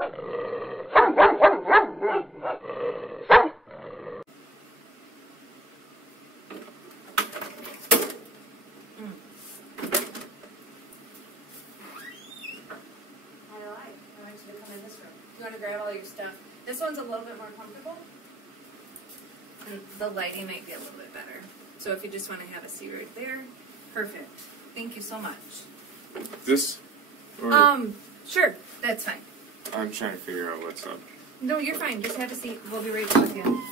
You want to grab all your stuff. This one's a little bit more comfortable, and the lighting might be a little bit better. So if you just want to have a seat right there, perfect. Thank you so much. This? Or Sure, that's fine. I'm trying to figure out what's up. No, you're fine. Just have a seat. We'll be right there with you.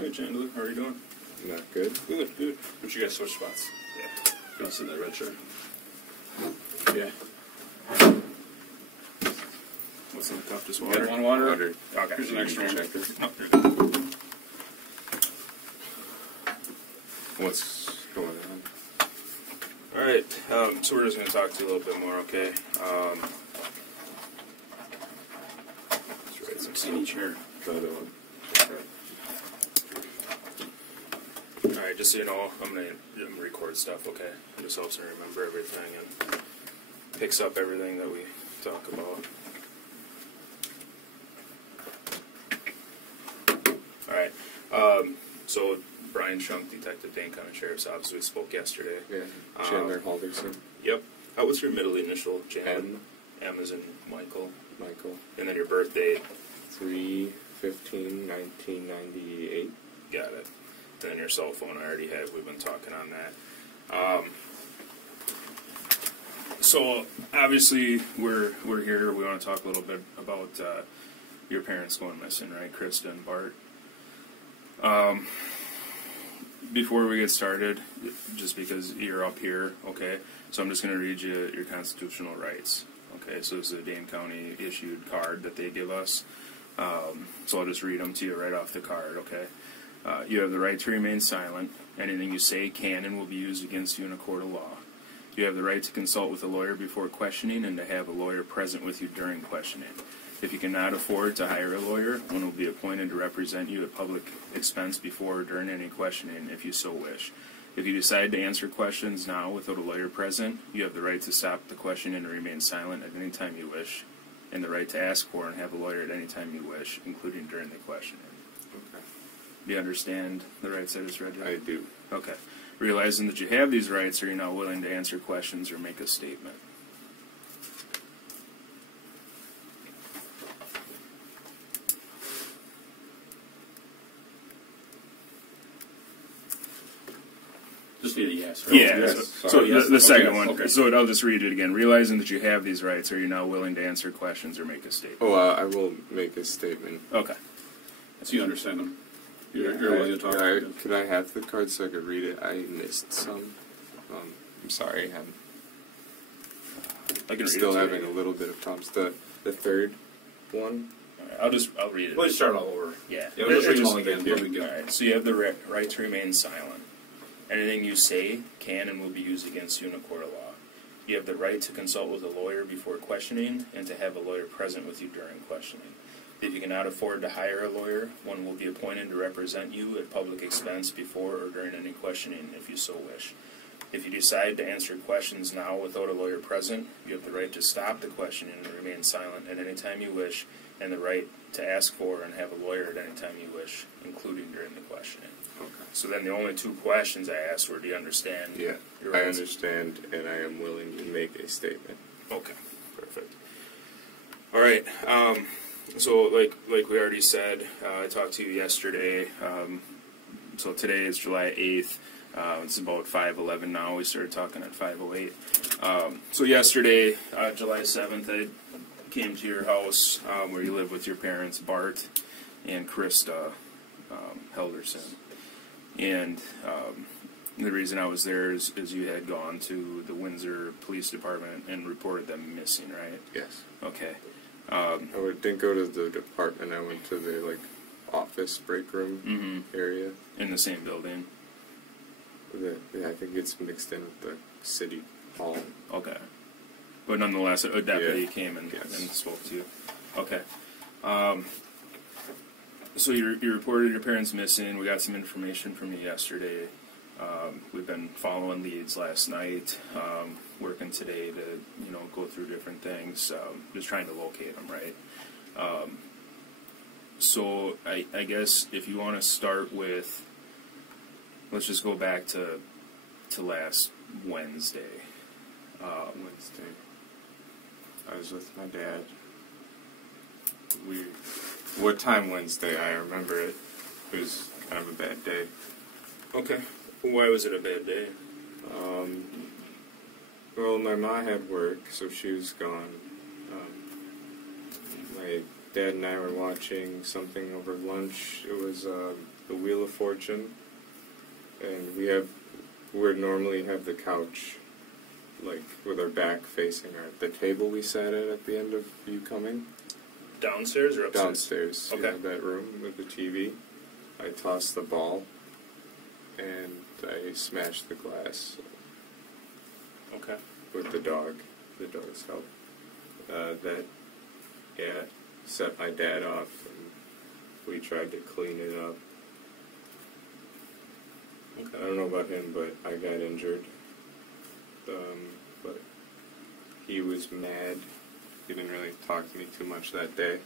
Hey, Chandler, how are you doing? Not good. Good, good. But you guys switch spots. Yeah. Go sit in that red chair. Yeah. What's in the cup? Just water? One water? Water. Okay. Here's an extra one. Checker. Oh, you're good. What's going on? Alright, so we're just going to talk to you a little bit more, okay? Let's write some seat each here. Alright, just so you know, I'm gonna record stuff, okay? It just helps me remember everything and picks up everything that we talk about. Alright, so Brian Shunk, Detective Dane County Sheriff's Office, we spoke yesterday. Yeah. Chandler Halderson. Yep. How was your middle initial, Chandler? M. M as in Michael. Michael. And then your birth date? 3/15/1998. Got it. Then your cell phone I already have. We've been talking on that. So obviously we're here. We want to talk a little bit about your parents going missing, right, Krista and Bart. Before we get started, just because you're up here, okay. So I'm just going to read you your constitutional rights. Okay. So this is a Dane County issued card that they give us. So I'll just read them to you right off the card. Okay. You have the right to remain silent. Anything you say can and will be used against you in a court of law. You have the right to consult with a lawyer before questioning and to have a lawyer present with you during questioning. If you cannot afford to hire a lawyer, one will be appointed to represent you at public expense before or during any questioning if you so wish. If you decide to answer questions now without a lawyer present, you have the right to stop the question and remain silent at any time you wish, and the right to ask for and have a lawyer at any time you wish, including during the questioning. Okay. Do you understand the rights I just read you? I do. Okay. Realizing that you have these rights, are you now willing to answer questions or make a statement? Just need a yes, right? Yeah. Yes. So Yes. the second Okay. one. Okay. So I'll just read it again. Realizing that you have these rights, are you now willing to answer questions or make a statement? Oh, I will make a statement. Okay. So you understand them? You're willing to talk? Could I have the card so I could read it? I missed some. I'm sorry. I can read Still it to having you. a little bit of problems. The third one. All right, I'll read it. We'll just start all over. Yeah. Yeah, we'll just read them all Just- again. Then we All go. right. So you have the right to remain silent. Anything you say can and will be used against you in a court of law. You have the right to consult with a lawyer before questioning and to have a lawyer present with you during questioning. If you cannot afford to hire a lawyer, one will be appointed to represent you at public expense before or during any questioning if you so wish. If you decide to answer questions now without a lawyer present, you have the right to stop the questioning and remain silent at any time you wish, and the right to ask for and have a lawyer at any time you wish, including during the questioning. Okay. So then the only two questions I asked were, do you understand? Yeah. your I rights? understand, and I am willing to make a statement. Okay, perfect. All right. So like we already said, I talked to you yesterday. So today is July 8th. It's about 5:11 now. We started talking at 5:08. So yesterday, July 7th, I came to your house where you live with your parents, Bart and Krista Halderson. And the reason I was there is you had gone to the Windsor Police Department and reported them missing, right? Yes. Okay. Didn't go to the department. I went to the office break room area. In the same building. I think it's mixed in with the city hall. Okay. But nonetheless, a deputy Yeah. came and Yes. spoke to you. Okay. So you reported your parents missing. We got some information from you yesterday. We've been following leads last night, working today to go through different things, just trying to locate them, right? So I guess if you want to start with, let's just go back to last Wednesday. Wednesday. I was with my dad. What time Wednesday? I remember it. It was kind of a bad day. Okay. Why was it a bad day? Well, my mom had work, so she was gone. My Dad and I were watching something over lunch. It was the Wheel of Fortune, and we normally have the couch, like with our back facing the table we sat at the end of you coming. Downstairs or upstairs? Downstairs. Okay. Yeah, that room with the TV. I tossed the ball, and I smashed the glass. Okay. With the dog's help. Set my dad off, and we tried to clean it up. Okay. I don't know about him, but I got injured. But he was mad. He didn't really talk to me too much that day.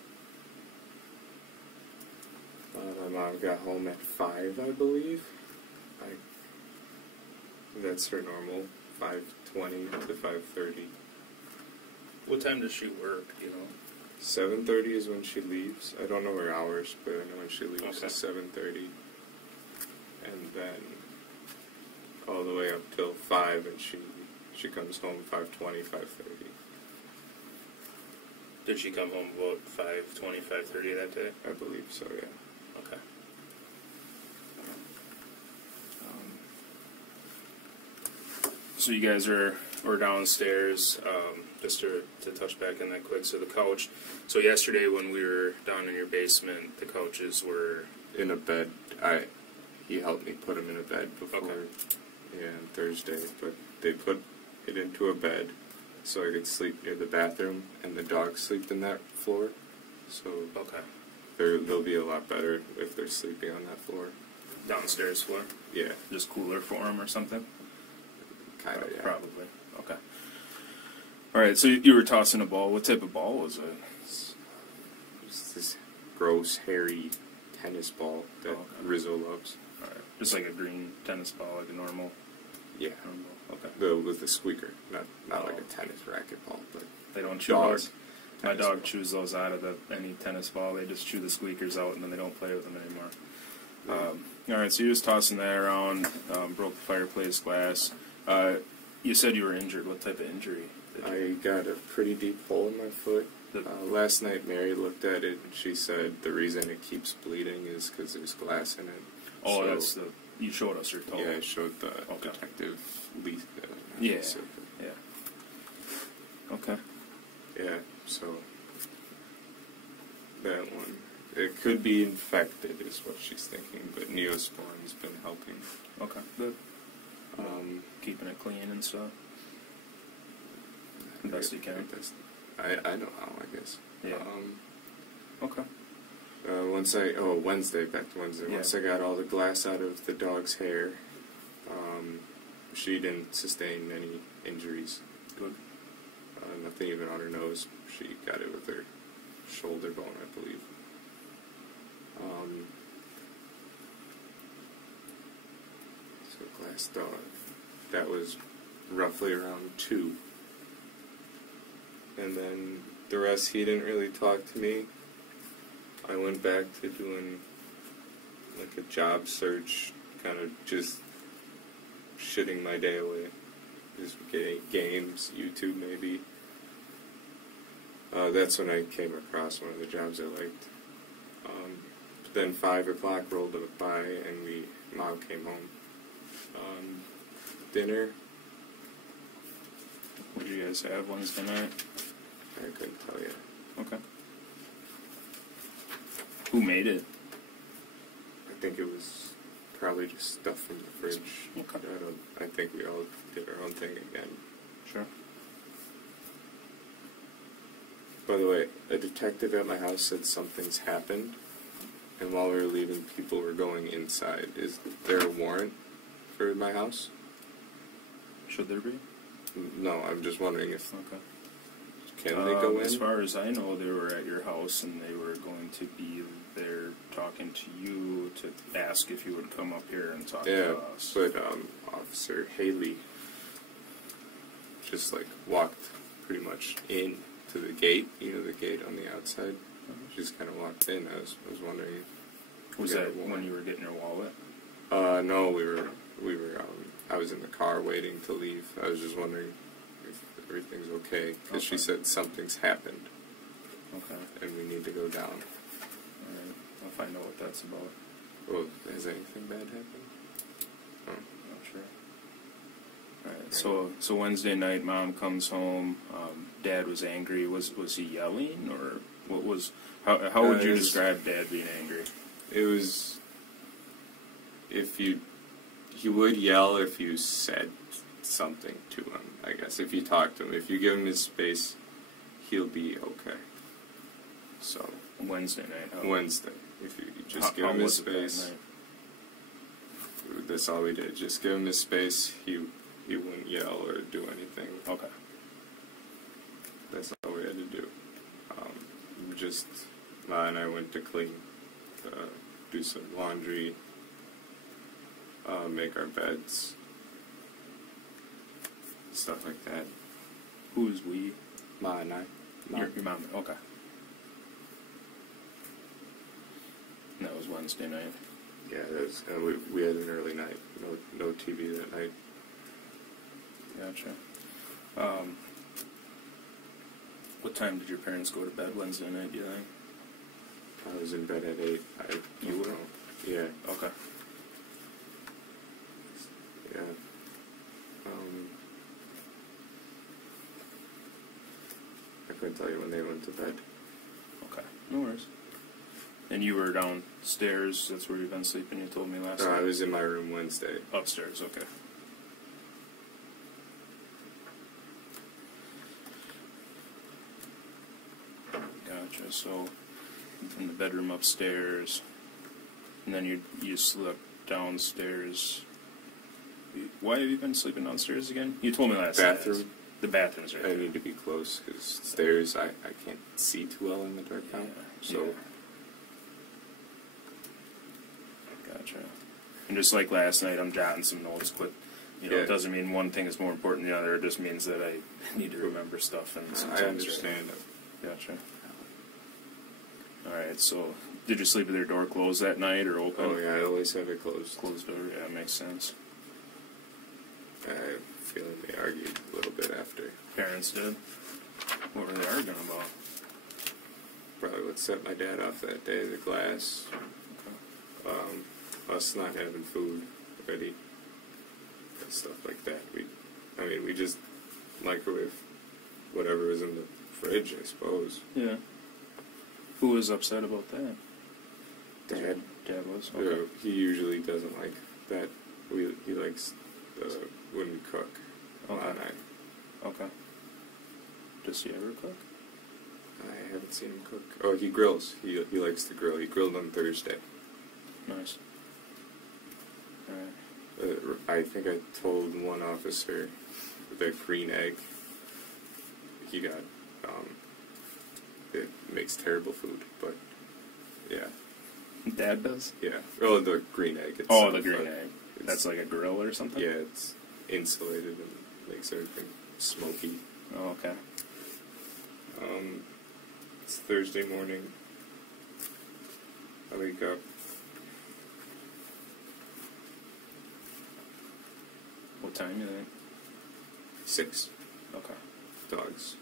My mom got home at 5, I believe. That's her normal, 5:20 to 5:30. What time does she work, you know? 7:30 is when she leaves. I don't know her hours, but I know when she leaves Okay. is 7:30. And then all the way up till 5, and she comes home 5:20, 5:30. Did she come home about 5:20, 5:30 that day? I believe so, yeah. Okay. So you guys are downstairs, just to touch back on that quick. So the couch. So yesterday when we were down in your basement, the couches were In a bed. He helped me put him in a bed before. Okay. Yeah, on Thursday. But they put it into a bed so I could sleep near the bathroom, and the dogs sleep in that floor. So okay. they'll be a lot better if they're sleeping on that floor. Downstairs floor. Yeah, Just cooler for them or something. kind of. Yeah. Probably. Okay. All right. So you were tossing a ball. What type of ball was it? It's this gross, hairy tennis ball that Okay. Rizzo loves. All right. Just like a green tennis ball, like a normal. Yeah, Okay. with the squeaker, not Oh. like a tennis racket ball, but They don't chew dog. those. My tennis dog ball. chews those out of any tennis ball. They just chew the squeakers out and then they don't play with them anymore. All right, so you're just tossing that around, broke the fireplace glass. You said you were injured. What type of injury? I got a pretty deep hole in my foot. The- Last night, Mary looked at it and she said the reason it keeps bleeding is because there's glass in it. Oh, So, that's the. You showed us your toe. Yeah, I showed the Okay. detective. Yeah. Lisa. Yeah. Okay. Yeah, so that one. It could be infected, is what she's thinking, but Neosporin's been helping. Okay. Good. Keeping Keeping it clean and stuff. Best you can. I know how, I guess. Yeah. Okay. Wednesday, back to Wednesday. Yeah. Once I got all the glass out of the dog's hair, she didn't sustain any injuries. Good. Nothing even on her nose. She got it with her shoulder bone, I believe. So glass dog. That was roughly around 2. And then the rest, he didn't really talk to me. I went back to doing like a job search, kind of just shitting my day away. Just getting games, YouTube maybe. That's when I came across one of the jobs I liked. But then 5 o'clock rolled by and Mom came home. Dinner, What did you guys have Wednesday night? I couldn't tell you. Okay. Who made it? I think it was probably just stuff from the fridge. Okay. I think we all did our own thing again. Sure. By the way, a detective at my house said something's happened, and while we were leaving, people were going inside. Is there a warrant for my house? Should there be? No, I'm just wondering if Okay. can they go in? As far as I know, they were at your house and they were going to be there talking to you to ask if you would come up here and talk Yeah, to us. but Officer Haley just walked pretty much in to the gate. You know, the gate on the outside. Mhm. She just kind of walked in. I was wondering. Was Yeah, that well, when you were getting your wallet? No, we were. I was in the car waiting to leave. I was just wondering if everything's okay because she Okay. said something's happened. Okay. and we need to go down. Alright. I'll find out what that's about. Well, has anything bad happened? Oh. Not sure. Alright, so Wednesday night, Mom comes home. Dad was angry. Was he yelling, or what was? How would you describe Dad being angry? It was he would yell if you said something to him. I guess if you talk to him, if you give him his space, he'll be okay. So Wednesday night. Wednesday, if you just give him his space. That's all we did. Just give him his space. He wouldn't yell or do anything. Okay. That's all we had to do. Just Ma and I went to clean, do some laundry, make our beds, stuff like that. Who's we? Ma and I. Your mom. Okay. And that was Wednesday night. Yeah, that was, we had an early night. No TV that night. Gotcha. What time did your parents go to bed Wednesday night, do you think? I was in bed at 8. You were? Yeah. Okay. Yeah. I couldn't tell you when they went to bed. Okay. No worries. And you were downstairs, that's where you've been sleeping, you told me last No, night? I was in my room Wednesday. Upstairs, okay. Gotcha, so in the bedroom upstairs, and then you slept downstairs. Why have you been sleeping downstairs again? You told me last night. Bathroom. The bathroom's right I there. need to be close because stairs, I can't see too well in the dark now. So. Yeah. Gotcha. And just like last night, I'm jotting some notes quick. You know, Yeah. It doesn't mean one thing is more important than the other. It just means that I need to remember stuff. And I sometimes understand. Gotcha. All right. So, did you sleep with your door closed that night or open? Oh yeah, I always have it closed. Closed door. Yeah, makes sense. I have a feeling they argued a little bit after. Parents did. What were they arguing about? Probably what set my dad off that day, the glass. Us not having food ready. And stuff like that. We just microwave whatever was in the fridge, I suppose. Yeah. Who was upset about that? Dad. Dad was? Okay. He usually doesn't like that. He likes when we cook. Okay. Ma and I. Okay. Does he ever cook? I haven't seen him cook. Oh, he grills. He likes to grill. He grilled on Thursday. Nice. Alright. I think I told one officer the green egg he got. It makes terrible food, but yeah. Dad does? Yeah. Oh, the green egg. Oh, the green egg. That's like a grill or something? Yeah, it's insulated and makes everything smoky. Oh, okay. It's Thursday morning. I wake up. What time do you think? 6. Okay. Dogs.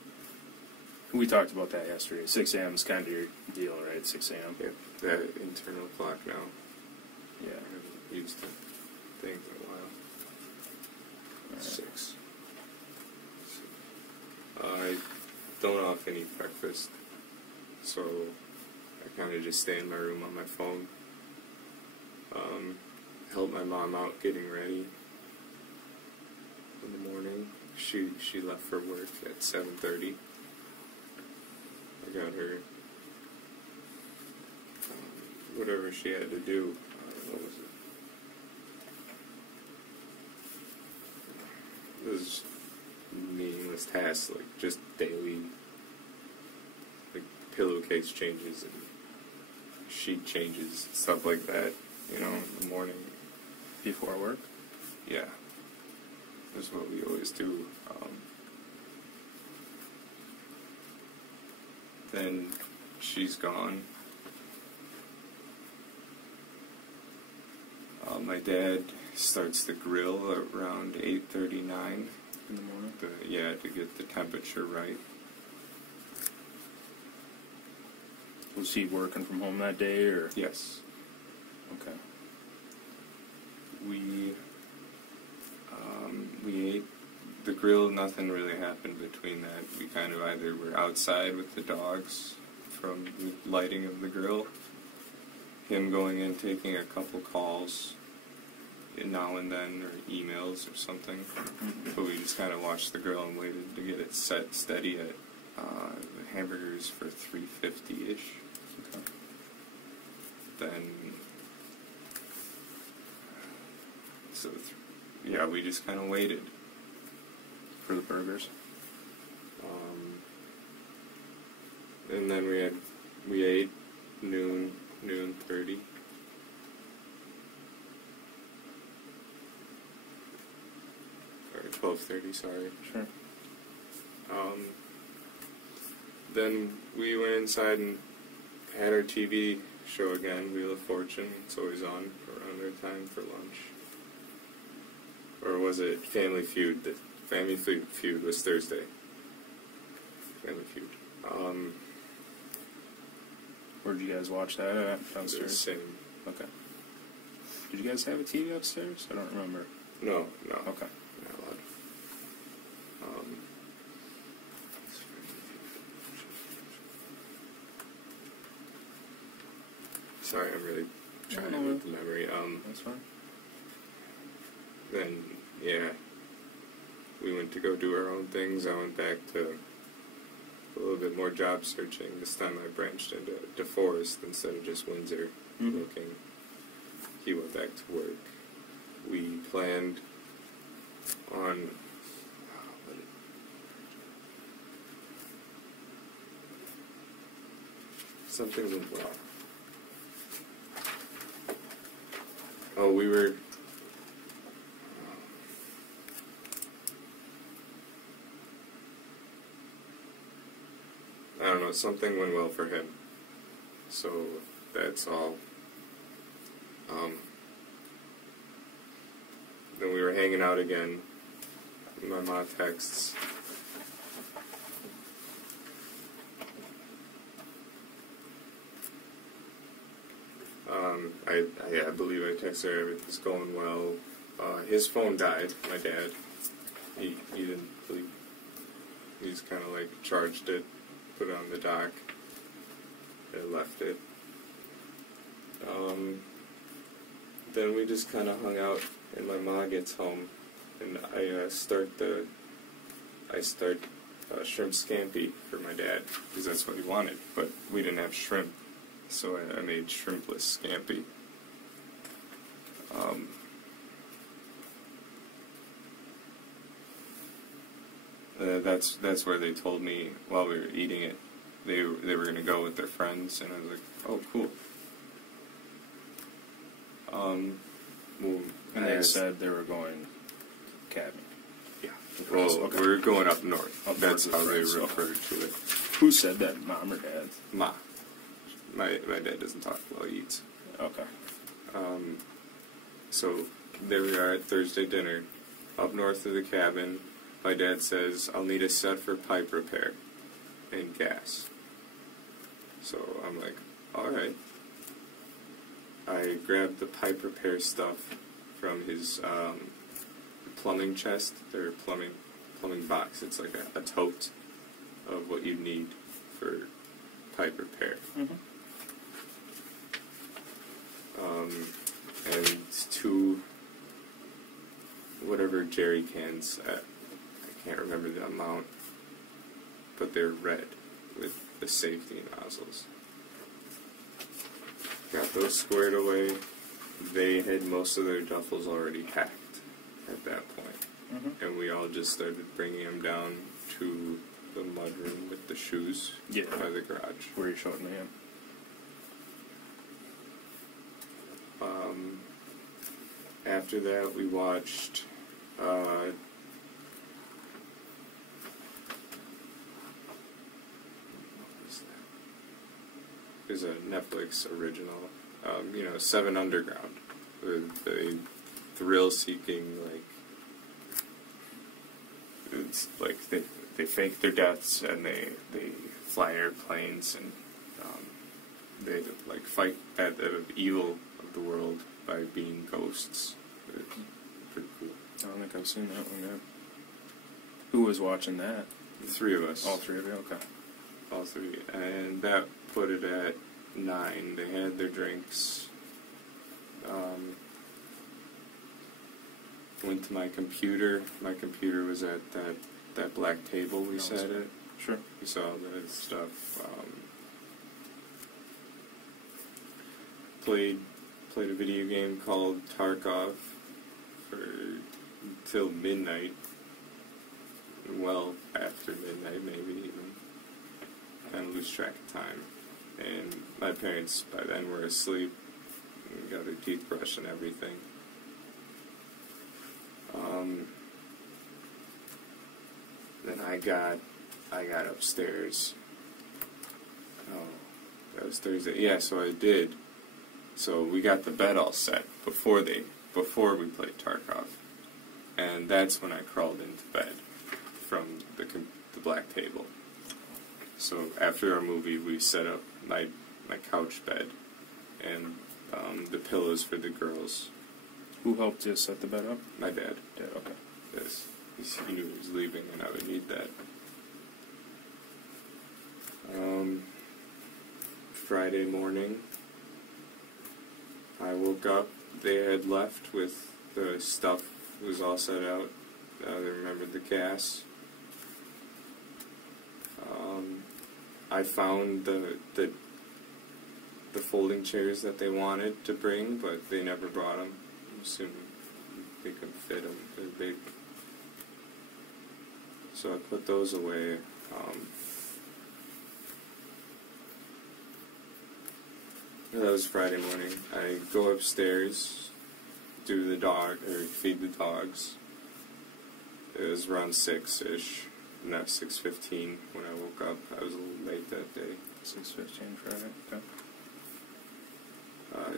We talked about that yesterday. 6 a.m. is kind of your deal, right? 6 a.m. Yeah, that internal clock now. Yeah. I haven't used the thing in a while. Right. 6. I don't off any breakfast, so I kind of just stay in my room on my phone. Help my mom out getting ready in the morning. She left for work at 7:30. I got her whatever she had to do. What was it? It was meaningless tasks, like just daily, like pillowcase changes and sheet changes, stuff like that. You know, in the morning. Before work? Yeah, that's what we always do. Then she's gone. My dad starts the grill around 8:39 In the morning? to get the temperature right. Was he working from home that day, or? Yes. Okay. We ate the grill. Nothing really happened between that. We kind of either were outside with the dogs from the lighting of the grill, him going in, taking a couple calls now and then, or emails or something. But we just kind of watched the grill and waited to get it set steady at the hamburgers for $3.50-ish. Okay. Then, so yeah, we just kind of waited For the burgers? And then we ate noon 30. Or 12:30, sorry. Sure. Then we went inside and had our TV show again, Wheel of Fortune. It's always on around our time for lunch. Or was it Family Feud? The Family Feud was Thursday. Family Feud. Where'd you guys watch that at? The Downstairs? same. Okay. Did you guys have a TV upstairs? I don't remember. No. Okay. Not allowed. Sorry, I'm really trying to with the memory. That's fine. Then, yeah, we went to go do our own things. I went back to a little bit more job searching. This time I branched into DeForest instead of just Windsor looking. He went back to work. We planned on something went well. Oh, we were I don't know, something went well for him. So that's all. Then we were hanging out again. My mom texts. I believe I texted her, everything's going well. His phone died, my dad. He didn't believe. He just kind of like charged it, put it on the dock, and left it. Then we just kind of hung out, and my mom gets home, and I start shrimp scampi for my dad, because that's what he wanted, but we didn't have shrimp, so I made shrimpless scampi. That's where they told me while we were eating it, they were going to go with their friends, and I was like, oh, cool. Well, And they said they were going cabin. Yeah. Well, Well, okay. we're going up north. Up That's north how they with friends, referred to it. Who said that? Mom or dad? Ma. My dad doesn't talk while he eats. Okay. So there we are at Thursday dinner, up north of the cabin. My dad says, I'll need a set for pipe repair and gas. So I'm like, alright. I grabbed the pipe repair stuff from his plumbing chest, their plumbing box. It's like a tote of what you need for pipe repair. And 2 whatever jerry cans. I can't remember the amount, but they're red with the safety nozzles. Got those squared away. They had most of their duffels already packed at that point. And we all just started bringing them down to the mudroom with the shoes by the garage. Where are you showing me in? After that, we watched there's a Netflix original, 7 Underground, with the thrill-seeking, it's like they fake their deaths and they fly airplanes and they like fight at the evil of the world by being ghosts. It's pretty cool. I don't think I've seen that one yet. Who was watching that? The three of us. All three of you? Okay. All three. And that put it at 9. They had their drinks. Went to my computer. My computer was at that black table we sat at. Sure. We saw all that stuff. Played a video game called Tarkov till midnight. Well, after midnight, maybe even. Kind of lose track of time. And my parents, by then, were asleep. And got their teeth brushed and everything. Then I got upstairs. Oh, that was Thursday. Yeah, so I did. So we got the bed all set before we played Tarkov. And that's when I crawled into bed from the black table. So after our movie, we set up my couch bed and the pillows for the girls. Who helped you set the bed up? My dad. Dad, okay. Yes. He knew he was leaving and I would need that. Friday morning, I woke up. They had left with the stuff was all set out. They remembered the gas. I found the folding chairs that they wanted to bring, but they never brought them. I'm assuming they couldn't fit them. They're big. So I put those away. That was Friday morning. I go upstairs, feed the dogs. It was around 6-ish, not 6:15 when I woke up. I was a little late that day. 6:15 Friday, okay.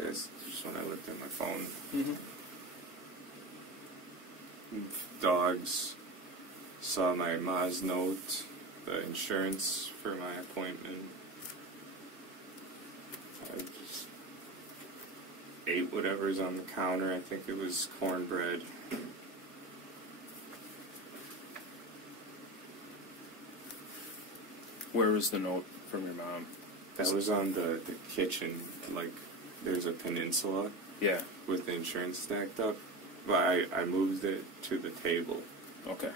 That's just when I looked at my phone. Mm-hmm. Dogs. Saw my ma's note, the insurance for my appointment. I just ate whatever's on the counter. I think it was cornbread. Where was the note from your mom? That was on the kitchen, like there's a peninsula. Yeah. With the insurance stacked up. But I moved it to the table. Okay.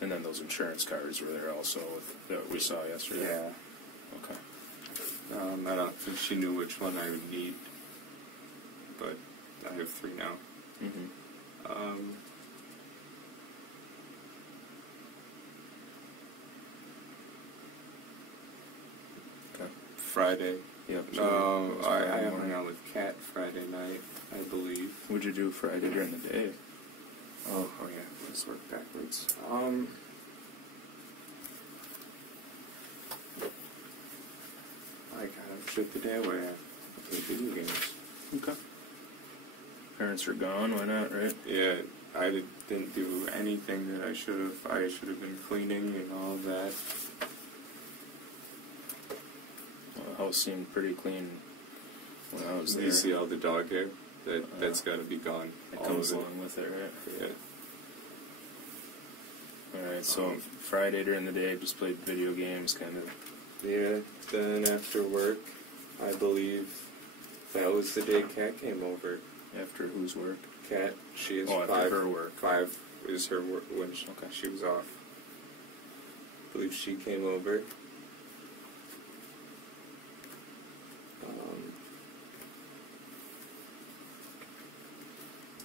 And then those insurance cards were there also that we saw yesterday? Yeah. Okay. I don't think she knew which one I would need. But I have 3 now. Mm-hmm. Okay. Friday. Yep. No, I hung out with Kat Friday night, I believe. What'd you do Friday during the day? Oh yeah, let's work backwards. I kind of shook the day away. I played video games. Okay. Parents are gone, why not, right? Yeah, I didn't do anything that I should have. I should have been cleaning and all of that. Well, the house seemed pretty clean when I was there. You see all the dog hair? That's got to be gone. It comes along with it, right? Yeah. Alright, so Friday during the day, just played video games, kind of. Yeah, then after work, I believe that was the day Kat came over. After whose work? Kat, she is after 5. her work. 5 is her work when she was off. I believe she came over.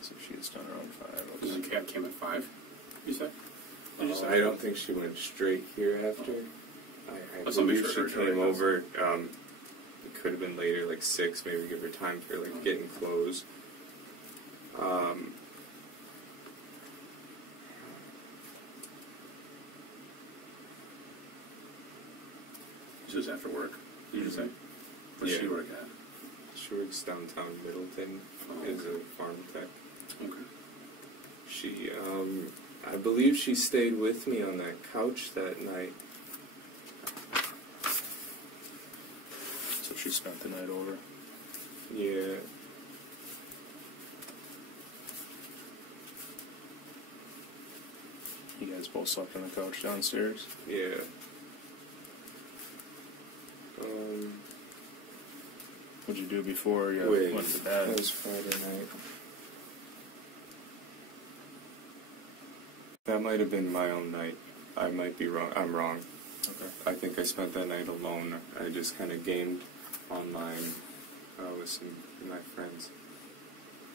So she was done around 5. Okay. And the cat came at 5, you said? Did you say? I don't think she went straight here after. I Let's not make believe sure she her came during over. It could have been later, like 6, maybe give her time for like getting clothes. This was after work, did you say? Where's Yeah. she work at? She works downtown Middleton as a farm tech. Okay. She, I believe she stayed with me on that couch that night. she spent the night over. Yeah. You guys both slept on the couch downstairs? Yeah. What'd you do before you Wait, went to bed? that was Friday night. That might have been my own night. I might be wrong. I'm wrong. Okay. I think I spent that night alone. I just kind of gamed online with some of my friends.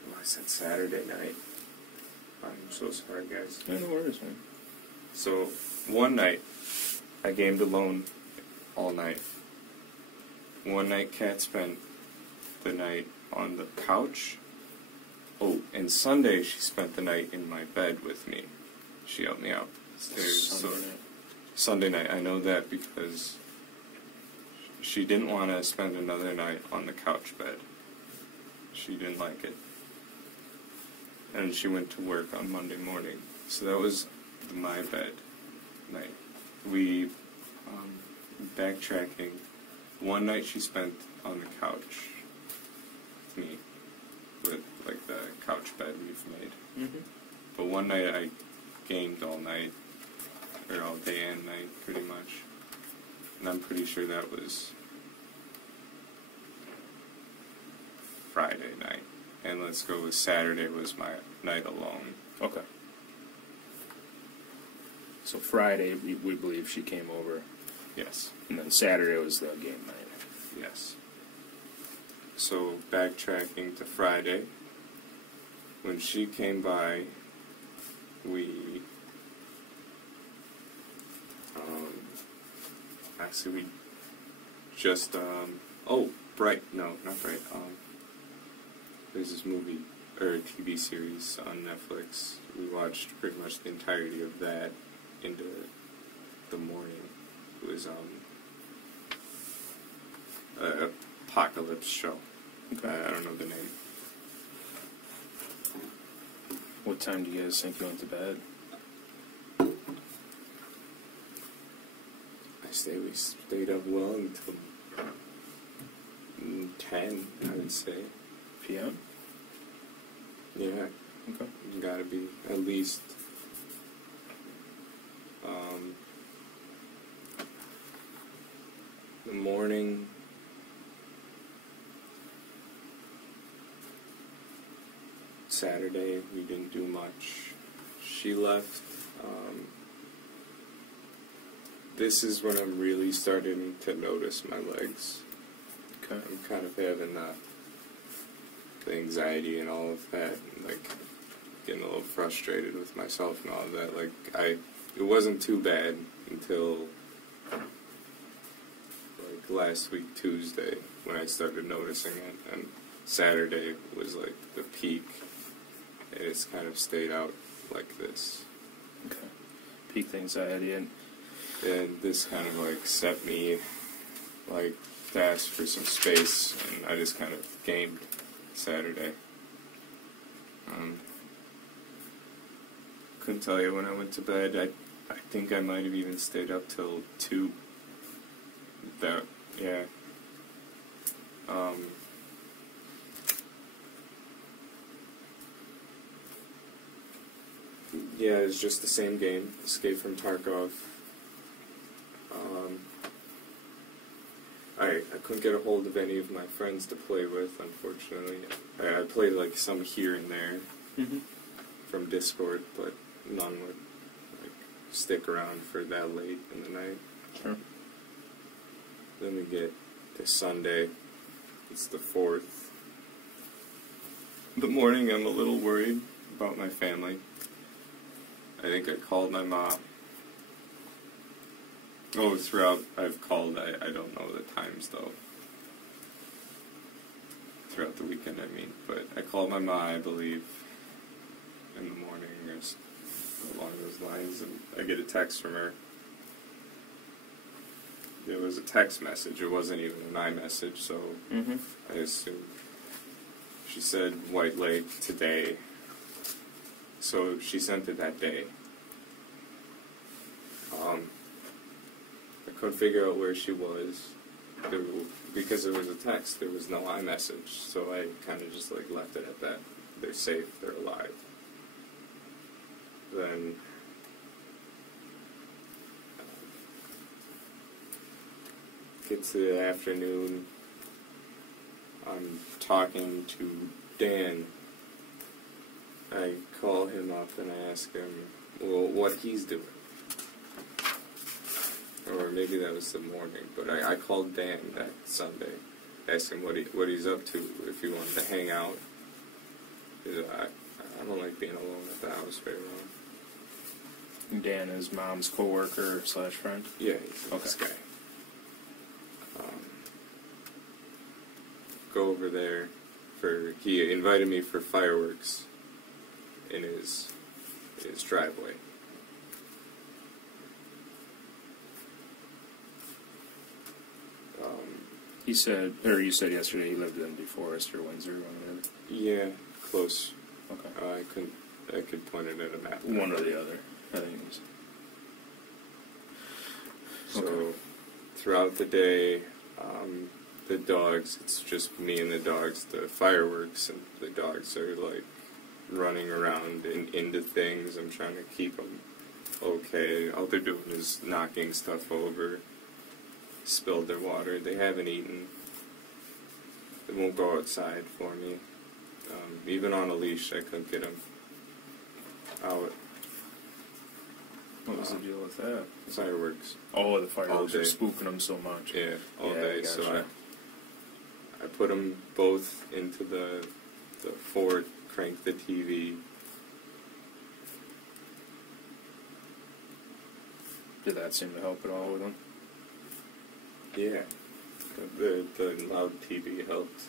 Oh, I said Saturday night. I'm so sorry, guys. Yeah, no worries, man. So, one night, I gamed alone all night. One night, Kat spent the night on the couch. Oh, and Sunday, she spent the night in my bed with me. She helped me out. Sunday night, I know that because she didn't want to spend another night on the couch bed. She didn't like it. And she went to work on Monday morning. So that was my bed night. We, backtracking, one night she spent on the couch with me, with like the couch bed we've made. Mm-hmm. But one night I gamed all night, or all day and night, pretty much. And I'm pretty sure that was Friday night. And let's go with Saturday was my night alone. Okay. So Friday, we believe she came over, Yes. and then Saturday was the game night. Yes. So backtracking to Friday, when she came by, we actually we just there's this movie or a TV series on Netflix. We watched pretty much the entirety of that into the morning. It was a apocalypse show. Okay. I don't know the name. What time do you guys think you went to bed? We stayed up well until 10, I would say. PM? Yeah, Okay. gotta be at least. The morning. Saturday, we didn't do much. She left. This is when I'm really starting to notice my legs. Okay. I'm kind of having the anxiety and all of that, and like getting a little frustrated with myself and all of that. Like it wasn't too bad until like last week Tuesday when I started noticing it, and Saturday was like the peak, and it's kind of stayed out like this. Okay. Peak anxiety, and this kind of like set me like to ask for some space, and I just kind of gamed Saturday. Couldn't tell you when I went to bed. I think I might have even stayed up till 2. Yeah. Yeah, it's just the same game, Escape from Tarkov. I couldn't get a hold of any of my friends to play with, unfortunately. I played like some here and there from Discord, but none would like stick around for that late in the night. Sure. Then we get to Sunday. It's the 4th. The morning, I'm a little worried about my family. I think I called my mom. Oh, throughout I've called, I don't know the times though. Throughout the weekend, I mean. But I called my mom, I believe, in the morning or along those lines, and I get a text from her. It was a text message, it wasn't even an iMessage, so I assumed. She said White Lake today, so she sent it that day. I couldn't figure out where she was. because it was a text, there was no iMessage, so I kind of just like left it at that. They're safe, they're alive. Then get to the afternoon, I'm talking to Dan. I call him up and I ask him, well, what he's doing. Or maybe that was the morning, but I called Dan that Sunday, asked him what he's up to, if he wanted to hang out. I don't like being alone at the house very long. Dan is mom's coworker / friend? Yeah, he's a nice guy. Go over there he invited me for fireworks in his driveway. You said yesterday he lived in DeForest or Windsor or whatever. Yeah, close. Okay. I could point it at a map. One or the other, I think it was. So, Okay. throughout the day, the dogs, it's just me and the dogs, the fireworks, and the dogs are, like, running around and into things. I'm trying to keep them okay. All they're doing is knocking stuff over, spilled their water. They haven't eaten. They won't go outside for me. Even on a leash, I couldn't get them out. What was the deal with that? Fireworks. Oh, the fireworks All are day. spooking them so much. Yeah, all Yeah, day. gotcha. So I put them both into the Ford, cranked the TV. Did that seem to help at all with them? Yeah, the loud TV helped.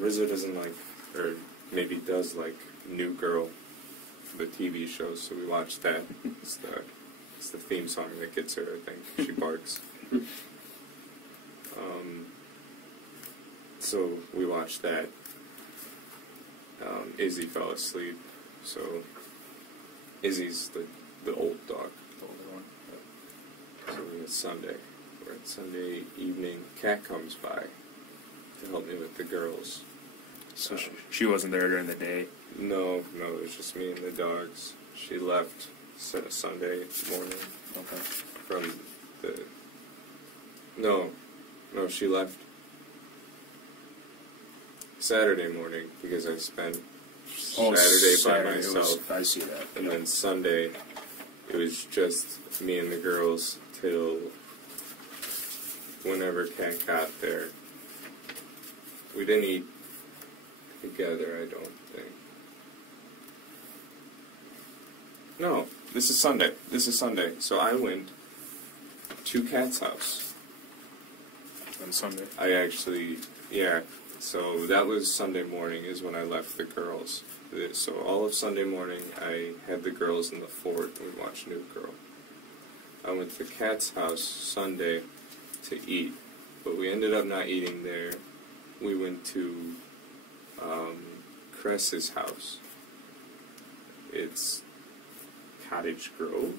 Rizzo doesn't like, or maybe does like, New Girl, the TV show, so we watched that. It's the theme song that gets her, I think. She barks. So we watched that. Izzy fell asleep, so Izzy's the old dog. The older one. So it's Sunday. We're at Sunday evening. Kat comes by to help me with the girls. So she wasn't there during the day? No, it was just me and the dogs. She left Sunday morning Okay. from the... No, she left Saturday morning because I spent Saturday by myself. I see that. And then Sunday, it was just me and the girls till whenever Kat got there. We didn't eat together, I don't think. No, this is Sunday. So I went to Kat's house. On Sunday? So that was Sunday morning is when I left the girls. So all of Sunday morning I had the girls in the fort and we watched New Girl. I went to Kat's house Sunday to eat, but we ended up not eating there. We went to Cress's house. It's Cottage Grove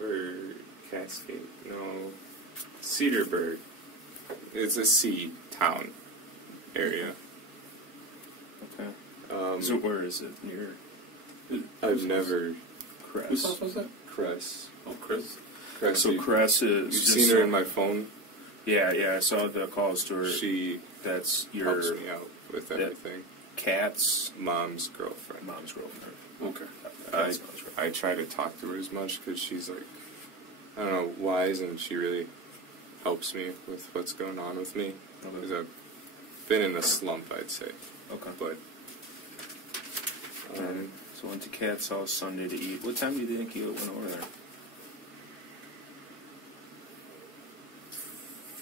or Cascade? No, Cedarburg. It's a sea town area. Okay. So where is it? Near I've never Whose Cress. house was that? Cress. Oh, Chris. Cress. So Cress is... You've just seen her so- in my phone. Yeah, I saw the calls to her. She That's your helps me out with everything. cat's Mom's girlfriend. mom's girlfriend. Okay. Cat's mom's girlfriend. I try to talk to her as much because she's like, I don't know, wise, and she really helps me with what's going on with me. Because Okay. I've been in a slump, I'd say. Okay. But So went to Cat's house Sunday to eat. What time do you think you went over there?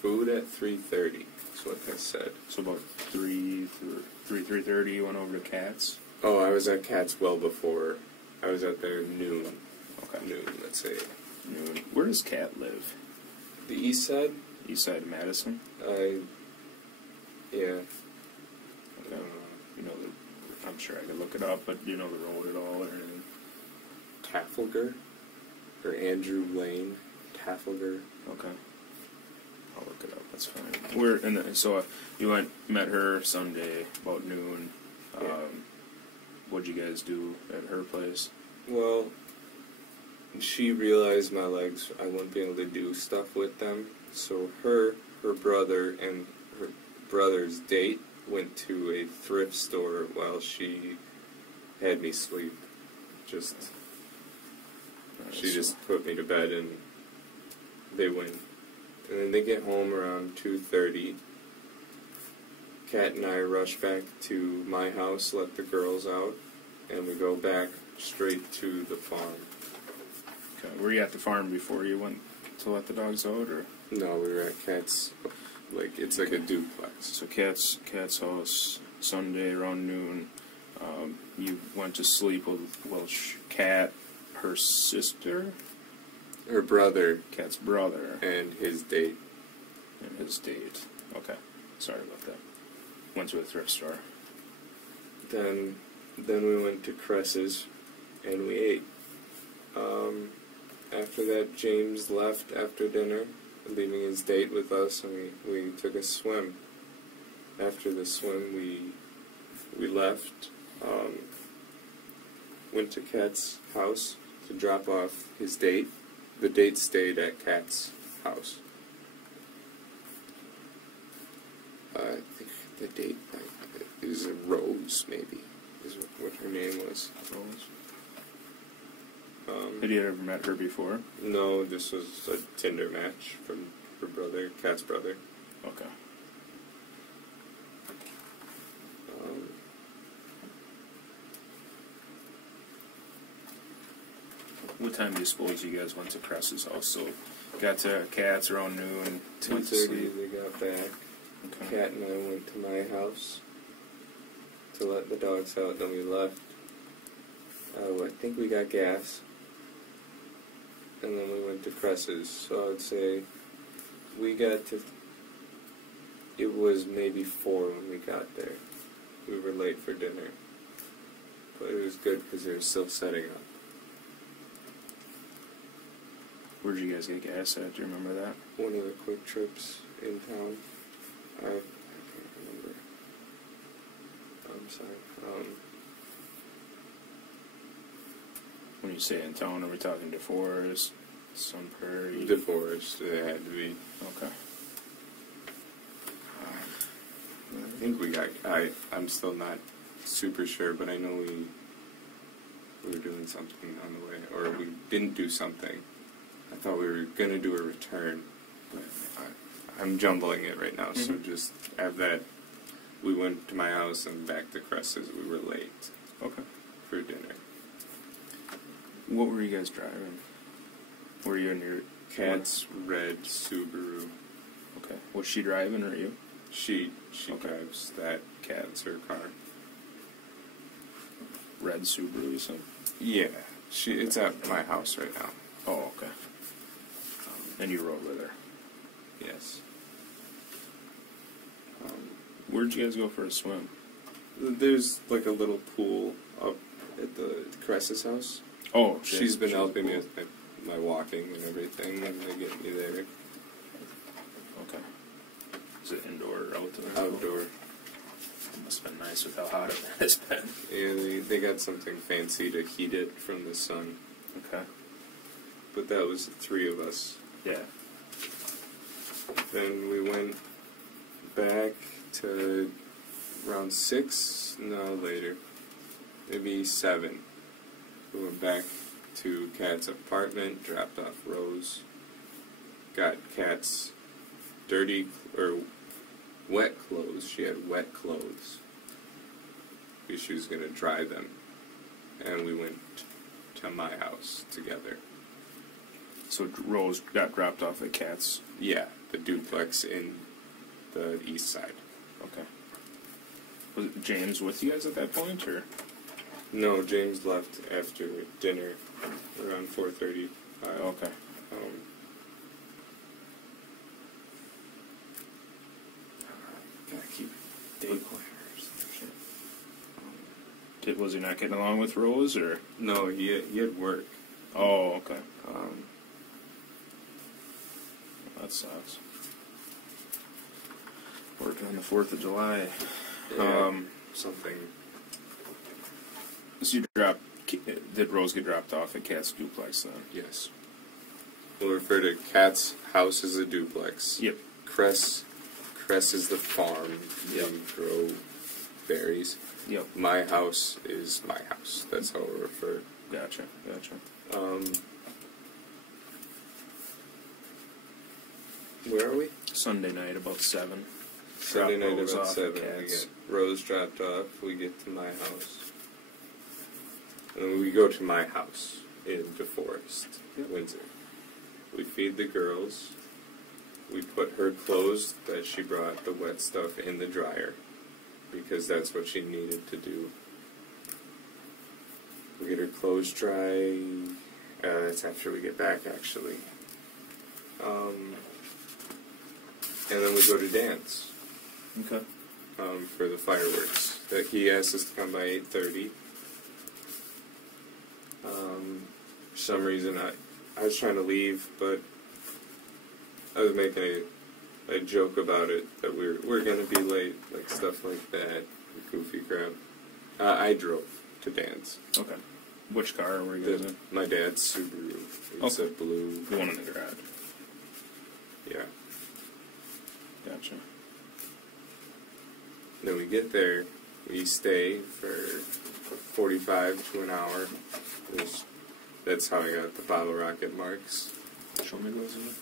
food at 3:30 is what they said. So about 3:30 you went over to Cat's? Oh, I was at Kat's well before. I was out there noon. Okay. Noon, let's say. Noon. Where does Cat live? The east side? East side of Madison? Yeah. Okay. You know I'm sure I could look it up, but do you know the road at all or anything? Trafalgar? Or Andrew Lane? Trafalgar? Okay. I'll look it up. That's fine. So you met her Sunday about noon. Yeah. What'd you guys do at her place? Well, she realized my legs, I wouldn't be able to do stuff with them. So her brother, and her brother's date went to a thrift store while she had me sleep. She just put me to bed, and they went. And then they get home around 2:30. Kat and I rush back to my house, let the girls out, and we go back straight to the farm. Okay. Were you at the farm before you went to let the dogs out, or? No, we were at Kat's. It's like a duplex. So Kat's house Sunday around noon. You went to sleep with Kat, her sister, Her brother, Kat's brother, and his date. Okay, sorry about that. Went to a thrift store. Then we went to Cress's, and we ate. After that, James left after dinner, leaving his date with us, and we took a swim. After the swim, we left. Went to Kat's house to drop off his date. The date stayed at Kat's house. I think the date is Rose, maybe, is what her name was. Rose. Had you ever met her before? No, this was a Tinder match from her brother, Kat's brother. Okay. What time do you suppose you guys went to Cress's house? So, got to Kat's around noon. 2:30 we got back. Okay. Kat and I went to my house to let the dogs out, then we left. I think we got gas. And then we went to Cress's. So I would say we got to... It was maybe 4 when we got there. We were late for dinner. But it was good because they were still setting up. Where'd you guys get gas at? Do you remember that? One of the quick trips in town. I can't remember. I'm sorry. When you say in town, are we talking DeForest, Sun Prairie? DeForest, it had to be. Okay. I think we got... I'm still not super sure, but I know we were doing something on the way. Or we didn't do something. I thought we were going to do a return, but I'm jumbling it right now, so just have that. We went to my house and back to Cress's. We were late. Okay. For dinner. What were you guys driving? Were you in your... Kat's red Subaru. Okay. Was she driving, or you? She Okay. drives that. Kat's her car. Red Subaru, you said? Yeah. It's at my house right now. Oh, okay. And you rode with her? Yes. Where'd you guys go for a swim? There's like a little pool up at the Cress's house. Oh, She's been helping me with my walking and everything, and they get me there. Okay. Is it indoor or outdoor? Outdoor. Must have been nice with how hot it has been. Yeah, they got something fancy to heat it from the sun. Okay. But that was the 3 of us. Yeah. Then we went back to around 6, no, later. Maybe 7. We went back to Kat's apartment, dropped off Rose, got Kat's dirty, or wet clothes. She had wet clothes. Because she was going to dry them. And we went to my house together. So Rose got dropped off at Kat's? Yeah, the duplex in the east side. Okay. Was it James with you guys at that point, or? No, James left after dinner around 4:30. Okay. Gotta keep day planners. Was he not getting along with Rose, or? No, he had work. Oh, okay. That sucks. Working on the 4th of July. Yeah, something. So did Rose get dropped off at Cat's duplex then? Yes. We'll refer to Cat's house as a duplex. Yep. Cress is the farm. Yep. We grow berries. Yep. My house is my house. That's how we refer. Gotcha. Where are we? Sunday night about 7. Sunday Drop night Rose about off 7. at We Cat's. get Rose dropped off. We get to my house. And then we go to my house in DeForest, Windsor. We feed the girls. We put her clothes that she brought, the wet stuff, in the dryer. Because that's what she needed to do. We get her clothes dry. That's after we get back, actually. And then we go to dance. Okay. For the fireworks. That he asked us to come by 8:30. For some reason, I was trying to leave, but I was making a joke about it, that we're going to be late, like stuff like that, goofy crap. I drove to dance. Okay. Which car were you guys in? My dad's Subaru. It's a blue. The one in the garage. Yeah. Gotcha. Then we get there, we stay for 45 to an hour. That's how I got the bottle rocket marks. Show me those again.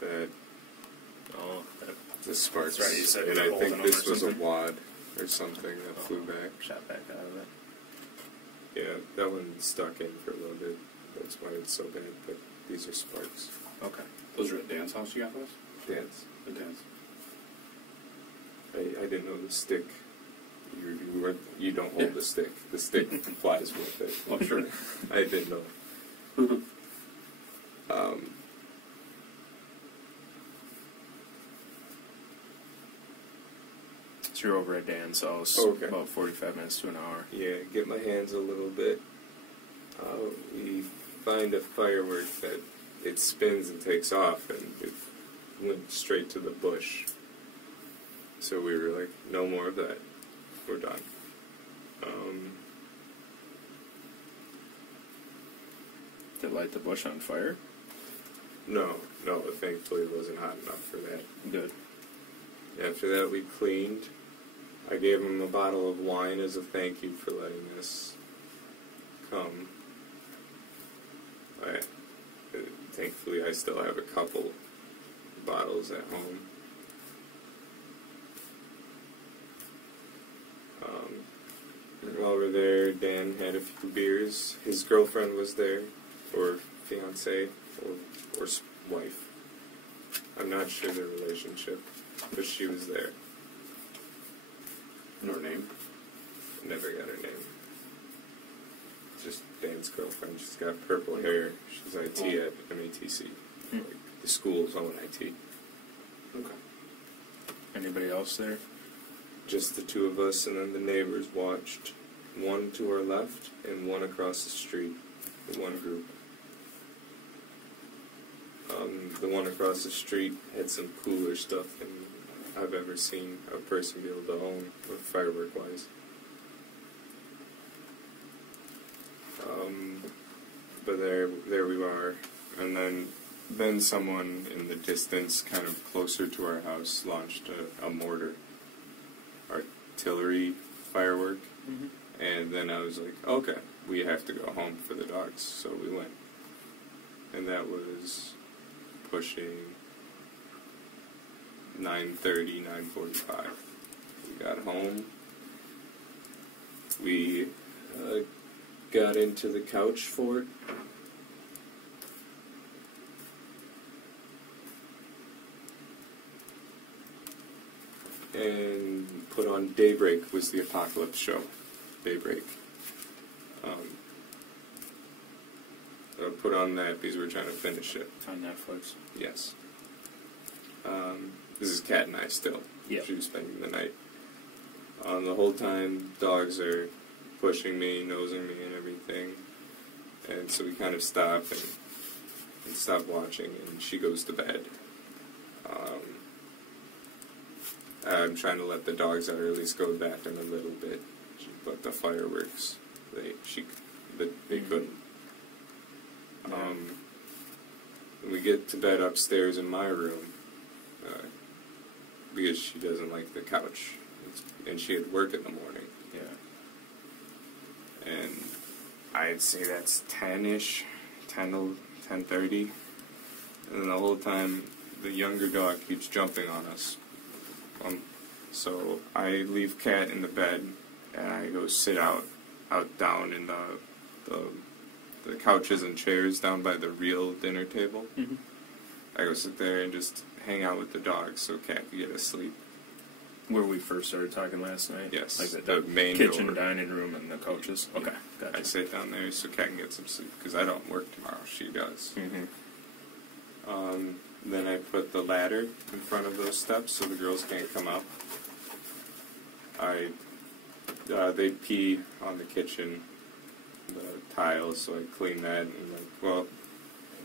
That That the sparks. That's right, you said and you I were think holding this them or was a something. wad or something that flew back. Shot back out of it. Yeah, that one stuck in for a little bit. That's why it's so bad. But these are sparks. Okay. Those are at Dan's house you got those? Dance. The Dan's. I didn't know the stick. You don't hold the stick. The stick flies with it. Oh, sure. I didn't know. So you're over at Dan's house. Okay. About 45 minutes to an hour. Yeah, get my hands a little bit. We find a firework that it spins and takes off, and it went straight to the bush. So we were like, no more of that. We're done. Did it light the bush on fire? No, thankfully it wasn't hot enough for that. Good. After that, we cleaned. I gave him a bottle of wine as a thank you for letting us come. Thankfully, I still have a couple bottles at home. While we're there, Dan had a few beers. His girlfriend was there, or fiance, or wife. I'm not sure their relationship, but she was there. And her name? Never got her name. Just Dan's girlfriend. She's got purple hair. She's IT at MATC. Like, the school's own IT. Okay. Anybody else there? Just the two of us, and then the neighbors watched. One to our left and one across the street. The one group. The one across the street had some cooler stuff than I've ever seen a person be able to own, with firework-wise. But there we are, and then someone in the distance, kind of closer to our house, launched a mortar, artillery firework, and then I was like, okay, we have to go home for the dogs, so we went, and that was pushing 9:30, 9:45. We got home. We got into the couch fort. And put on Daybreak, was the apocalypse show. Daybreak. Put on that because we're trying to finish it. On Netflix. Yes. This is Kat and I still. Yep. She was spending the night. The whole time, dogs are pushing me, nosing me, and everything. And so we kind of stop and stop watching, and she goes to bed. I'm trying to let the dogs out or at least go to the bathroom a little bit. But the fireworks, they couldn't. We get to bed upstairs in my room because she doesn't like the couch, and she had work in the morning. Yeah. And I'd say that's 10-ish, 10:30, and then the whole time the younger dog keeps jumping on us. So I leave Cat in the bed, and I go sit out down in the couches and chairs down by the real dinner table. Mm-hmm. I go sit there and just hang out with the dogs so Cat can get asleep. Where we first started talking last night? Yes, Like the main kitchen, door. dining room, and the couches? Okay, gotcha. I sit down there so Cat can get some sleep, because I don't work tomorrow, she does. Mm-hmm. Then I put the ladder in front of those steps so the girls can't come up. They pee on the kitchen, the tiles, so I clean that, and well,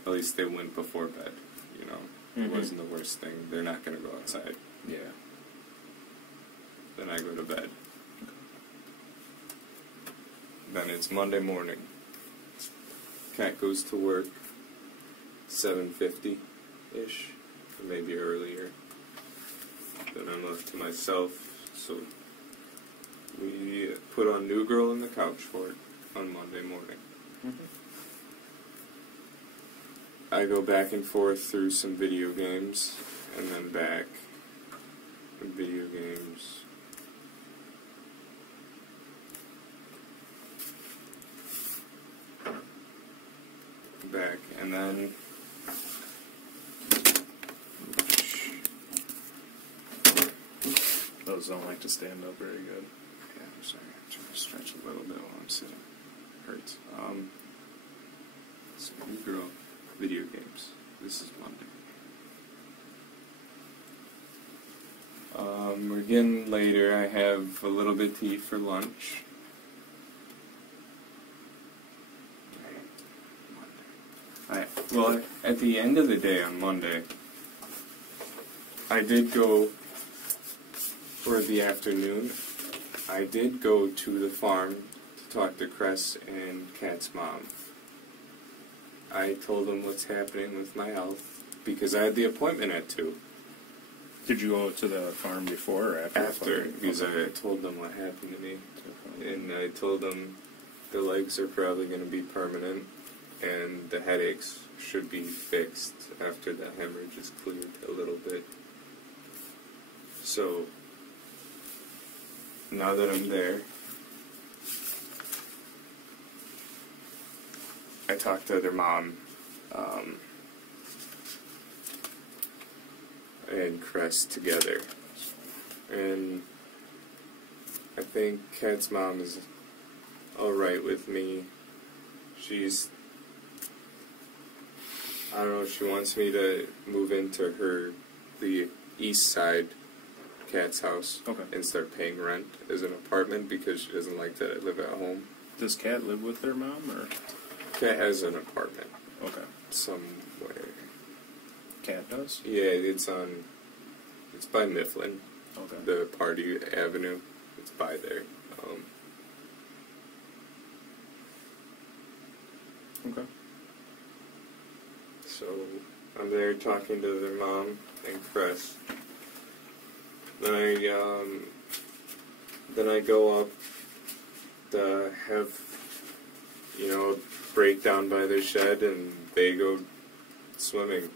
at least they went before bed, you know. It wasn't the worst thing. They're not going to go outside. Yeah. Then I go to bed. Then it's Monday morning. Cat goes to work 7:50-ish, or maybe earlier. Then I'm left to myself, so we put on New Girl on the couch for it on Monday morning. Mm-hmm. I go back and forth through some video games, and then back. Video games. Back, and then Those don't like to stand up very good. yeah, I'm sorry, I'm trying to stretch a little bit while I'm sitting. Hurts. So New Girl, video games. This is Monday. We're getting later. I have a little bit to eat for lunch. Well, at the end of the day on Monday, I did go for the afternoon. I did go to the farm to talk to Cress and Kat's mom. I told them what's happening with my health because I had the appointment at 2. Did you go to the farm before or after? After, because I told them what happened to me. And I told them the legs are probably going to be permanent and the headaches should be fixed after the hemorrhage is cleared a little bit. So, now that I'm there, I talked to their mom and Cress together. And I think Kat's mom is alright with me. I don't know, she wants me to move into the east side Kat's house and start paying rent as an apartment because she doesn't like to live at home. Does Kat live with their mom, or? Kat has an apartment. Okay. Somewhere. Kat does? Yeah, it's by Mifflin. Okay. The Party Avenue. It's by there. Okay. So I'm there talking to their mom and Cress. Then I go up to have, a breakdown by their shed, and they go swimming.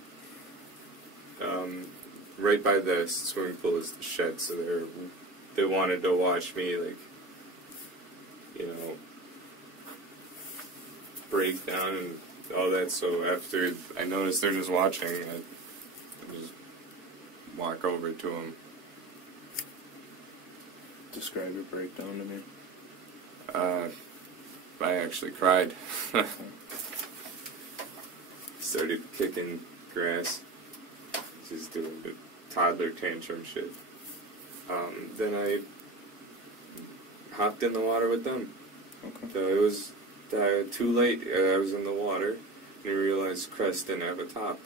Right by the swimming pool is the shed, so they wanted to watch me, break down and all that. So after I noticed they're just watching, I just walk over to them. Describe your breakdown to me. I actually cried. Started kicking grass, just doing the toddler tantrum shit. Then I hopped in the water with them. Okay. So it was too late. I was in the water, and I realized Crest didn't have a top,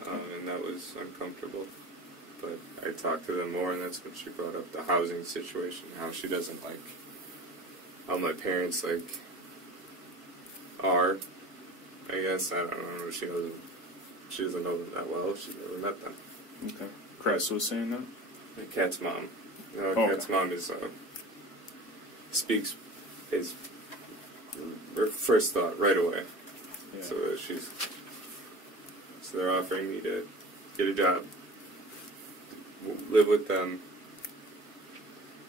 Okay. and that was uncomfortable. But I talked to them more, and that's when she brought up the housing situation, how she doesn't like how my parents like are. I guess I don't know. She doesn't know them that well. She's never met them. Okay. Chris was saying that. The Kat's mom. Kat's mom is speaks his her first thought right away. Yeah. So they're offering me to get a job, live with them,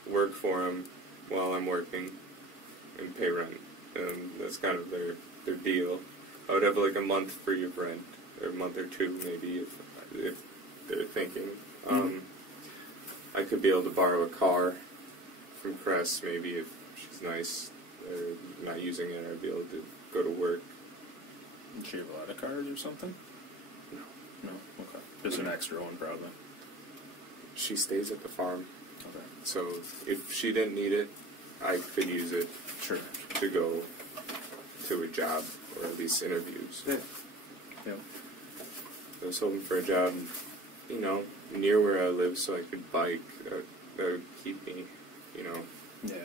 work for them while I'm working, and pay rent. And that's kind of their deal. I would have like a month free of rent, or a month or two maybe if they're thinking. I could be able to borrow a car from Cress maybe if she's nice or not using it. I'd be able to go to work. Did she have a lot of cars or something? No. No? Okay. Just an extra one, probably. She stays at the farm. Okay. So if she didn't need it, I could use it Sure. to go to a job or at least interviews. Yeah. Yeah. I was hoping for a job, near where I live so I could bike. That would keep me, Yeah.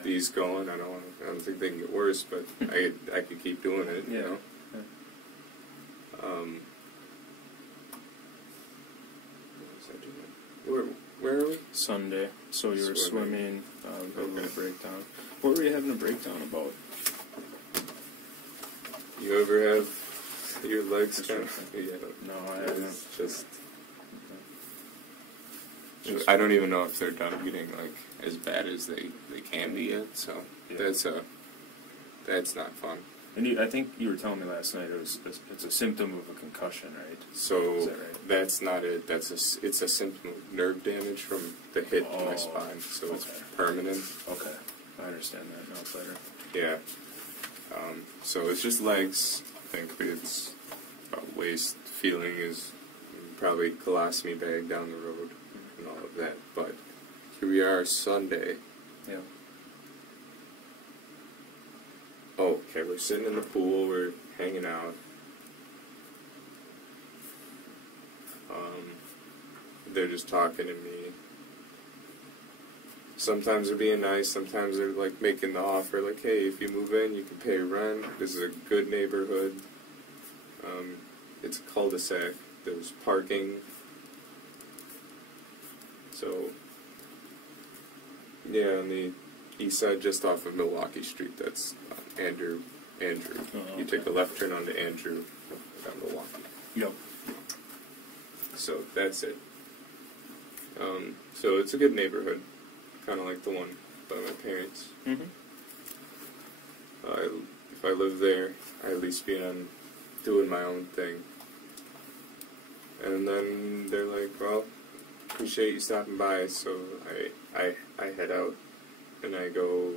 these going. I don't think they can get worse, but I could keep doing it. Yeah. You know. What was I doing? Where are we? Sunday. So you were swimming, having a breakdown. What were you having a breakdown about? You ever have your legs Just kind of? right. Yeah. No, I haven't. It's just. I don't even know if they're done getting like as bad as they can be yet. So Yeah. that's not fun. And I think you were telling me last night it's a symptom of a concussion, right? So Is that right? that's not it. It's a symptom of nerve damage from the hit to my Oh, spine. So it's okay. permanent. Okay, I understand that now better. Yeah. So it's just legs. I think it's about waist. Feeling is probably colostomy bag down the road and all of that. But here we are Sunday. Yeah. Oh, okay, we're sitting in the pool, we're hanging out. They're just talking to me. Sometimes they're being nice, sometimes they're like making the offer, like, hey, if you move in, you can pay rent. This is a good neighborhood. It's a cul-de-sac. There's parking. So, yeah, on the east side, just off of Milwaukee Street, that's Andrew. Oh, You take a left turn onto Andrew, down Milwaukee. Yep. So that's it. So it's a good neighborhood, kind of like the one by my parents. Mm-hmm. If I live there, I at least be on doing my own thing. And then they're like, well, appreciate you stopping by. So I head out and I go.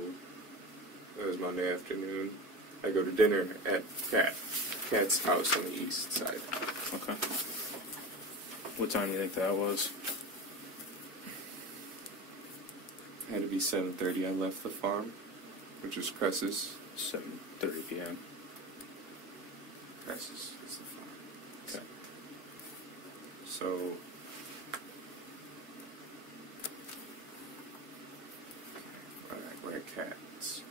It was Monday afternoon. I go to dinner at Kat's house on the east side. Okay. What time do you think that was? Had to be 7:30. I left the farm, which is Cress's. 7:30 p.m. Cress's is the farm. Okay. So we're at Kat's.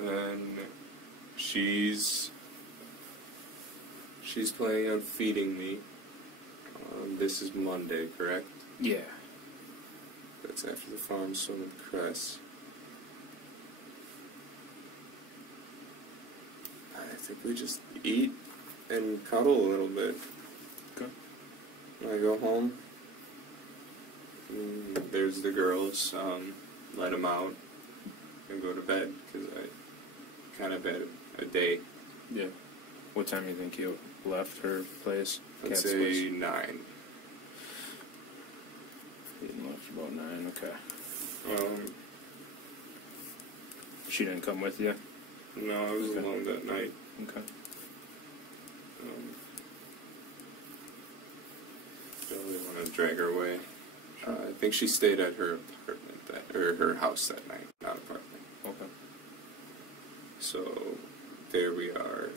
And then she's planning on feeding me. This is Monday, correct? Yeah. That's after the farm swim with Cress. I think we just eat and cuddle a little bit. Okay. When I go home, there's the girls. Let them out and go to bed because I kind of had a day. Yeah. What time do you think you left her place? I'd Kat's say place? 9. You left about 9. Okay. She didn't come with you. No, I was Okay. alone that night. Okay. Don't really want to drag her away. I think she stayed at her apartment or her house that night, not apartment. Okay. So there we are.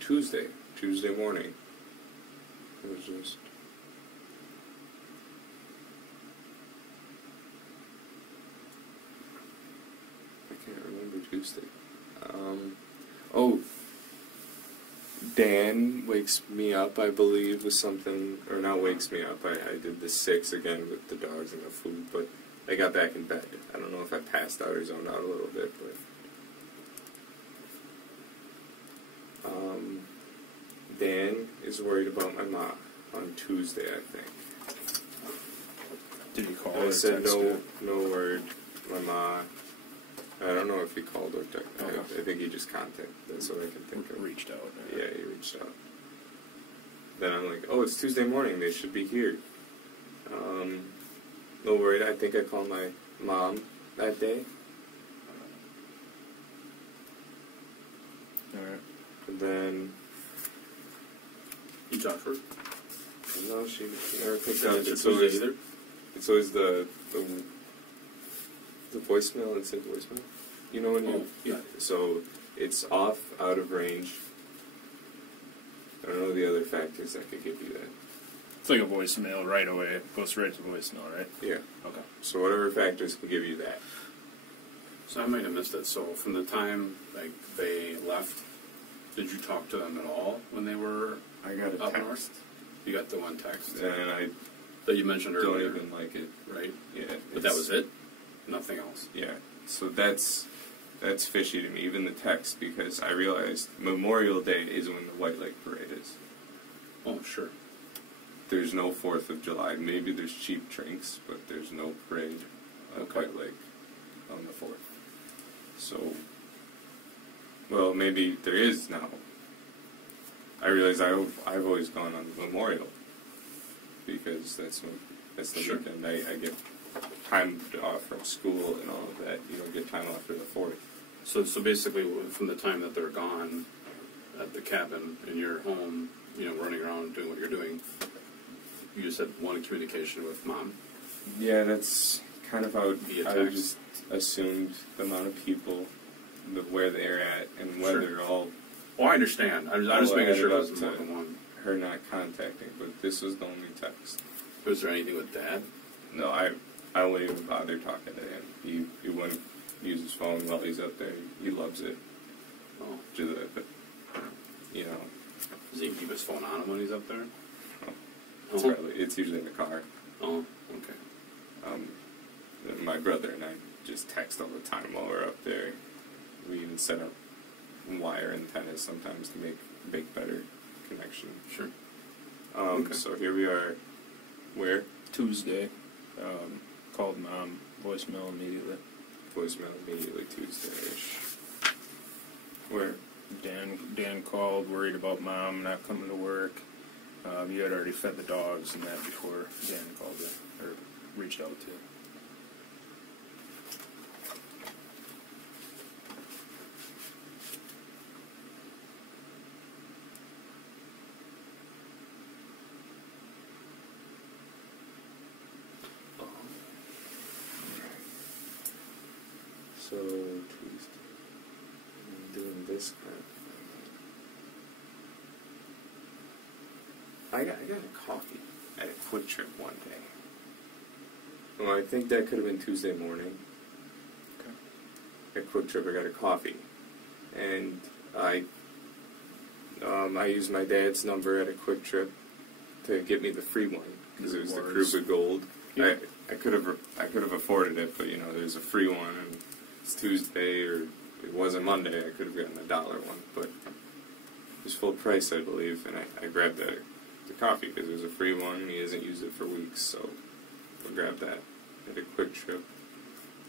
Tuesday morning. It was just... I can't remember Tuesday. Oh, Dan wakes me up, I believe, with something, or not wakes me up. I did the 6 again with the dogs and the food, but I got back in bed. I don't know if I passed out or zoned out a little bit, but Dan is worried about my mom on Tuesday, I think. Did he call I or said text you? no word. My ma. I don't know if he called or texted. Okay. I think he just contacted. That's what I can think of. Reached out. Yeah, he reached out. Then I'm like, oh, it's Tuesday morning. They should be here. No worried. I think I called my mom that day. Alright. And then, You talked to her? no, she never picked up. It's It's Tuesday always, either? it's always the voicemail and say voicemail. You know when you... Oh, yeah. So, it's off, out of range. I don't know the other factors that could give you that. It's like a voicemail right away. It goes right to voicemail, right? Yeah. Okay. So whatever factors can give you that. So I might have missed it. So from the time like they left, did you talk to them at all when they were I got a up text. north? You got the one text And I that you mentioned don't earlier, even like it. right? Yeah. But that was it? Nothing else? Yeah. So that's fishy to me, even the text, because I realized Memorial Day is when the White Lake Parade is. Oh, sure. There's no 4th of July. Maybe there's cheap drinks, but there's no parade at Okay. White Lake on the 4th. So, well, maybe there is now. I realize I've always gone on Memorial because that's the Sure. weekend I get time off from school and all of that. You don't get time off for the 4th. So basically, from the time that they're gone at the cabin and you're home, running around doing what you're doing, you just had one communication with mom. Yeah, that's kind of how Via I text. just assumed the amount of people, where they're at, and whether Sure. all Oh, I understand. I'm just making sure it wasn't more to than one. her not contacting. But this was the only text. Was there anything with Dad? No, I wouldn't even bother talking to him. He wouldn't use his phone while he's up there. He loves it. Oh, But does he keep his phone on him when he's up there? it's usually in the car. Oh, okay. My brother and I just text all the time while we're up there. We even set up wire antennas sometimes to make better connection. Sure. Okay. So here we are. Where? Tuesday. Called mom. Voicemail immediately. Voicemail immediately Tuesday-ish. Where? Dan called, worried about mom not coming to work. You had already fed the dogs and that before Dan called you, or reached out to you. So Tuesday. I'm doing this kind of thing. I got a coffee at a Quick Trip one day. Well, I think that could have been Tuesday morning. Okay. At Quick Trip, I got a coffee, and I used my dad's number at a Quick Trip to get me the free one because it was the Rewards. Krupa Gold. Yeah. I could have afforded it, but there's a free one, and it's Tuesday, or it wasn't Monday. I could have gotten a $1 one, but it was full price, I believe, and I grabbed the coffee because it was a free one. He hasn't used it for weeks, so I grabbed that at a Quick Trip.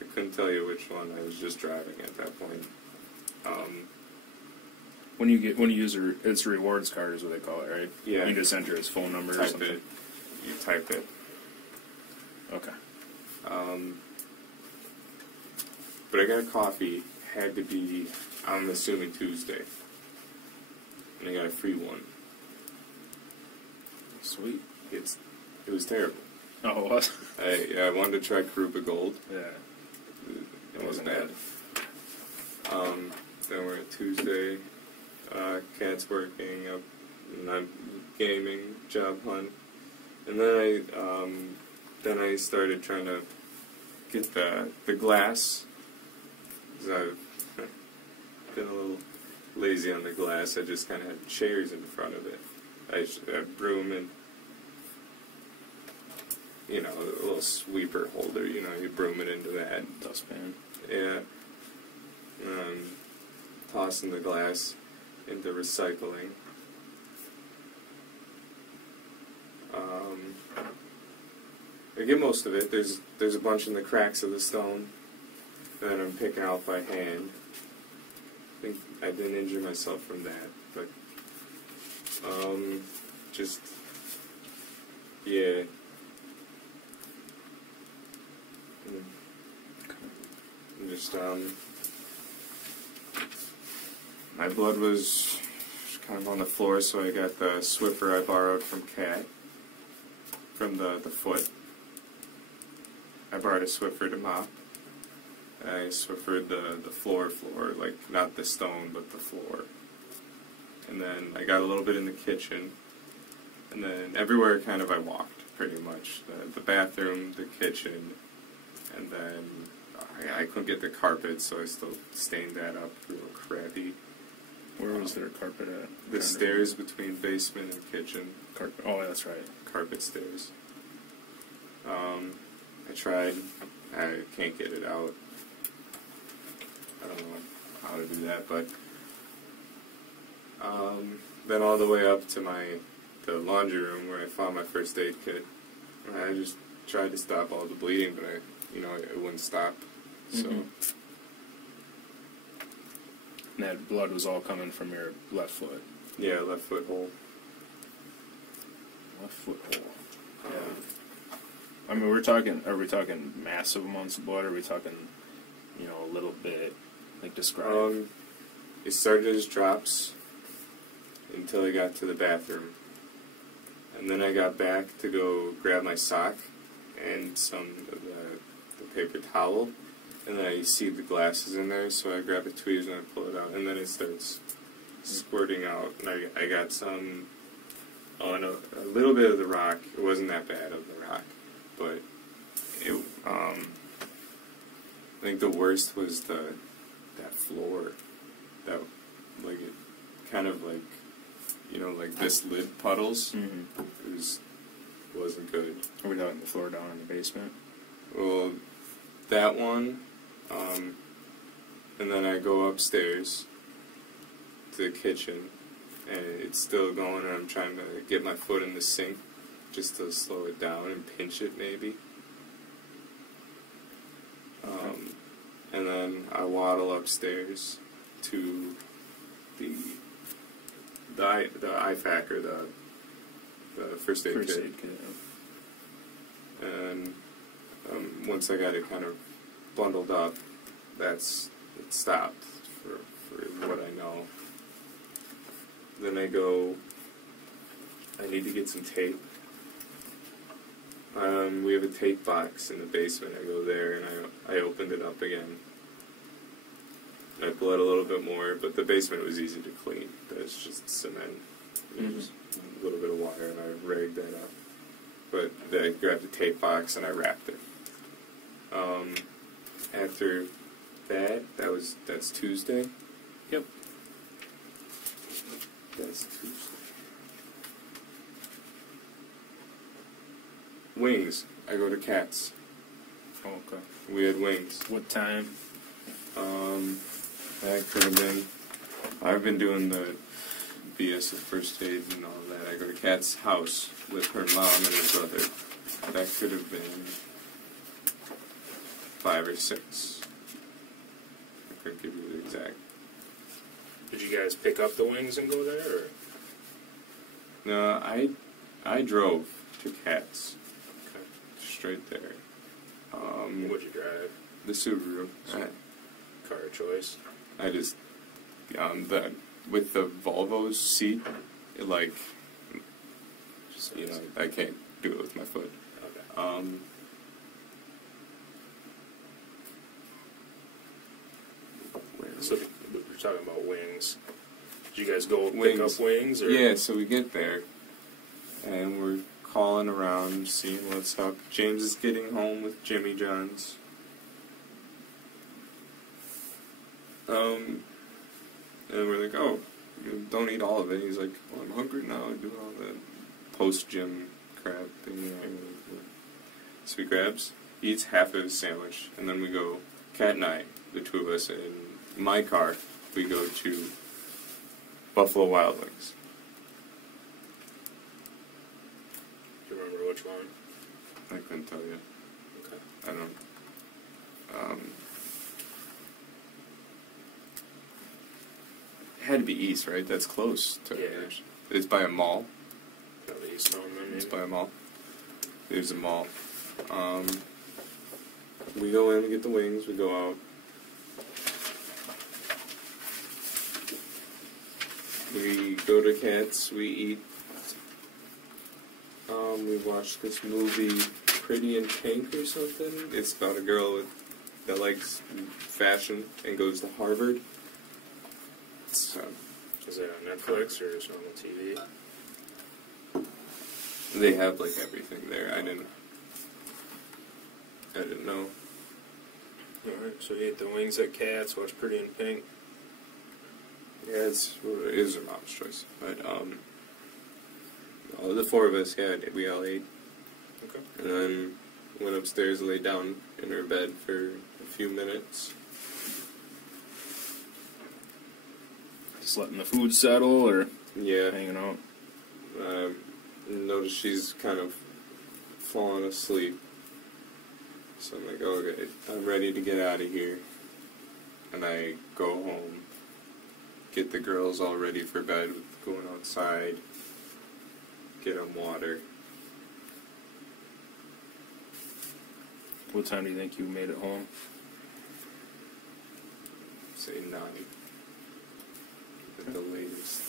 I couldn't tell you which one. I was just driving at that point. When you use it's a rewards card is what they call it, right? Yeah. You just enter his phone number or Type something. it. You type it. Okay. But I got a coffee. Had to be, I'm assuming, Tuesday. And I got a free one. Sweet. It was terrible. Oh, it was? I wanted to try Krupa Gold. Yeah. It wasn't bad. Then we're at Tuesday. Cat's working up, and I'm gaming job hunt, and then I started trying to get the glass. 'Cause I've been a little lazy on the glass. I just kind of had chairs in front of it. I broom and, you know, a little sweeper holder. You know, you broom it into that. Dustpan. Yeah. Tossing the glass into recycling. I get most of it. There's a bunch in the cracks of the stone that I'm picking out by hand. I think I didn't injure myself from that, but just yeah. Just my blood was kind of on the floor, so I got the Swiffer I borrowed from Kat, from the foot. I borrowed a Swiffer to mop. I Swiffered the floor, like not the stone, but the floor. And then I got a little bit in the kitchen, and then everywhere kind of I walked, pretty much. The bathroom, the kitchen, and then I couldn't get the carpet, so I still stained that up real crappy. Where was their carpet at? The stairs between basement and kitchen. Carpet. Oh, that's right. Carpet stairs. I tried. I can't get it out. I don't know how to do that, but then all the way up to the laundry room where I found my first aid kit. I just tried to stop all the bleeding, but it wouldn't stop. So. And that blood was all coming from your left foot. Yeah, left foot hole. Left foot hole. Yeah. I mean, are we talking massive amounts of blood, or are we talking, a little bit, like describe? It started as drops until I got to the bathroom. And then I got back to go grab my sock and some of the paper towel. And then I see the glasses in there, so I grab the tweezers and I pull it out. And then it starts squirting out. And I got some, a little bit of the rock. It wasn't that bad of the rock. But I think the worst was that floor. That, like, it kind of like, like this lid puddles. Mm-hmm. It wasn't good. Are we talking the floor down in the basement? Well, that one, and then I go upstairs to the kitchen, and it's still going, and I'm trying to get my foot in the sink just to slow it down and pinch it, maybe. And then I waddle upstairs to the IFAC, or the first aid kit. And once I got it kind of bundled up, it stopped for what I know. Then I need to get some tape. We have a tape box in the basement. I go there and I opened it up again. I bled a little bit more, but the basement was easy to clean. That's just cement. Just a little bit of water, and I rigged that up. But then I grabbed the tape box and I wrapped it. After that's Tuesday. Yep. That's Tuesday. Wings. I go to Cats. Oh, okay. We had wings. What time? That could have been. I've been doing the BS of first aid and all that. I go to Kat's house with her mom and her brother. That could have been 5 or 6. I couldn't give you the exact. Did you guys pick up the wings and go there, or? No, I drove to Kat's. Okay. Straight there. What'd you drive? The Subaru. Car choice. I just with the Volvo's seat, it I can't do it with my foot. Okay. So we're talking about wings. Did you guys go pick up wings? Or? Yeah, so we get there, calling around, seeing what's up. James is getting home with Jimmy John's. And we're like, oh, you don't eat all of it. He's like, well, I'm hungry now. I'm doing all the post-gym crap thing. So he grabs, eats half of his sandwich, and then we go, Kat and I, the two of us, in my car, we go to Buffalo Wild Wings. Do you remember which one? I couldn't tell you. Okay. I don't. It had to be east, right? That's close to. Yeah. It's by a mall. Probably East Stone, then, It's maybe. by a mall. There's a mall. We go in, we get the wings, we go out. We go to Cats, we eat. We watched this movie, Pretty in Pink or something. It's about a girl that likes fashion and goes to Harvard. It's, Is it on Netflix or is it on the TV? they have like everything there. I didn't know. Alright, so you ate the wings at Cats, watched Pretty in Pink. Yeah, it is our mom's choice. But all the four of us, we all ate. Okay. And then went upstairs, laid down in her bed for a few minutes. Just letting the food settle or Yeah. hanging out? Noticed she's kind of fallen asleep. So I'm like, okay, I'm ready to get out of here. And I go home, get the girls all ready for bed, going outside, get them water. What time do you think you made it home? Say 9 at the latest.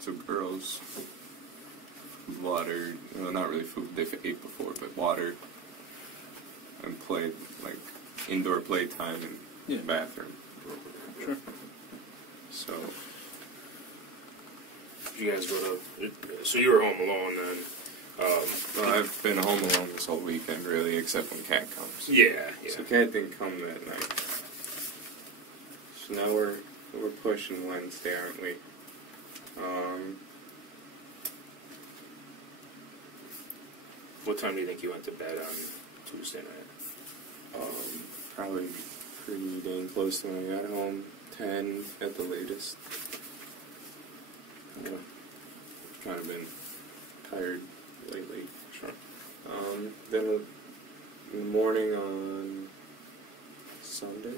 So girls, water, well, not really food, they ate before, but water, and play, like, indoor playtime in the bathroom. Sure. So, Did you guys go to... So you were home alone then? well, I've been home alone this whole weekend, really, except when Kat comes. Yeah. So Kat didn't come that night. So now we're pushing Wednesday, aren't we? What time do you think you went to bed on Tuesday night? Probably pretty dang close to when I got home. 10 at the latest. Kind of been tired lately. Sure. Then in the morning on Sunday?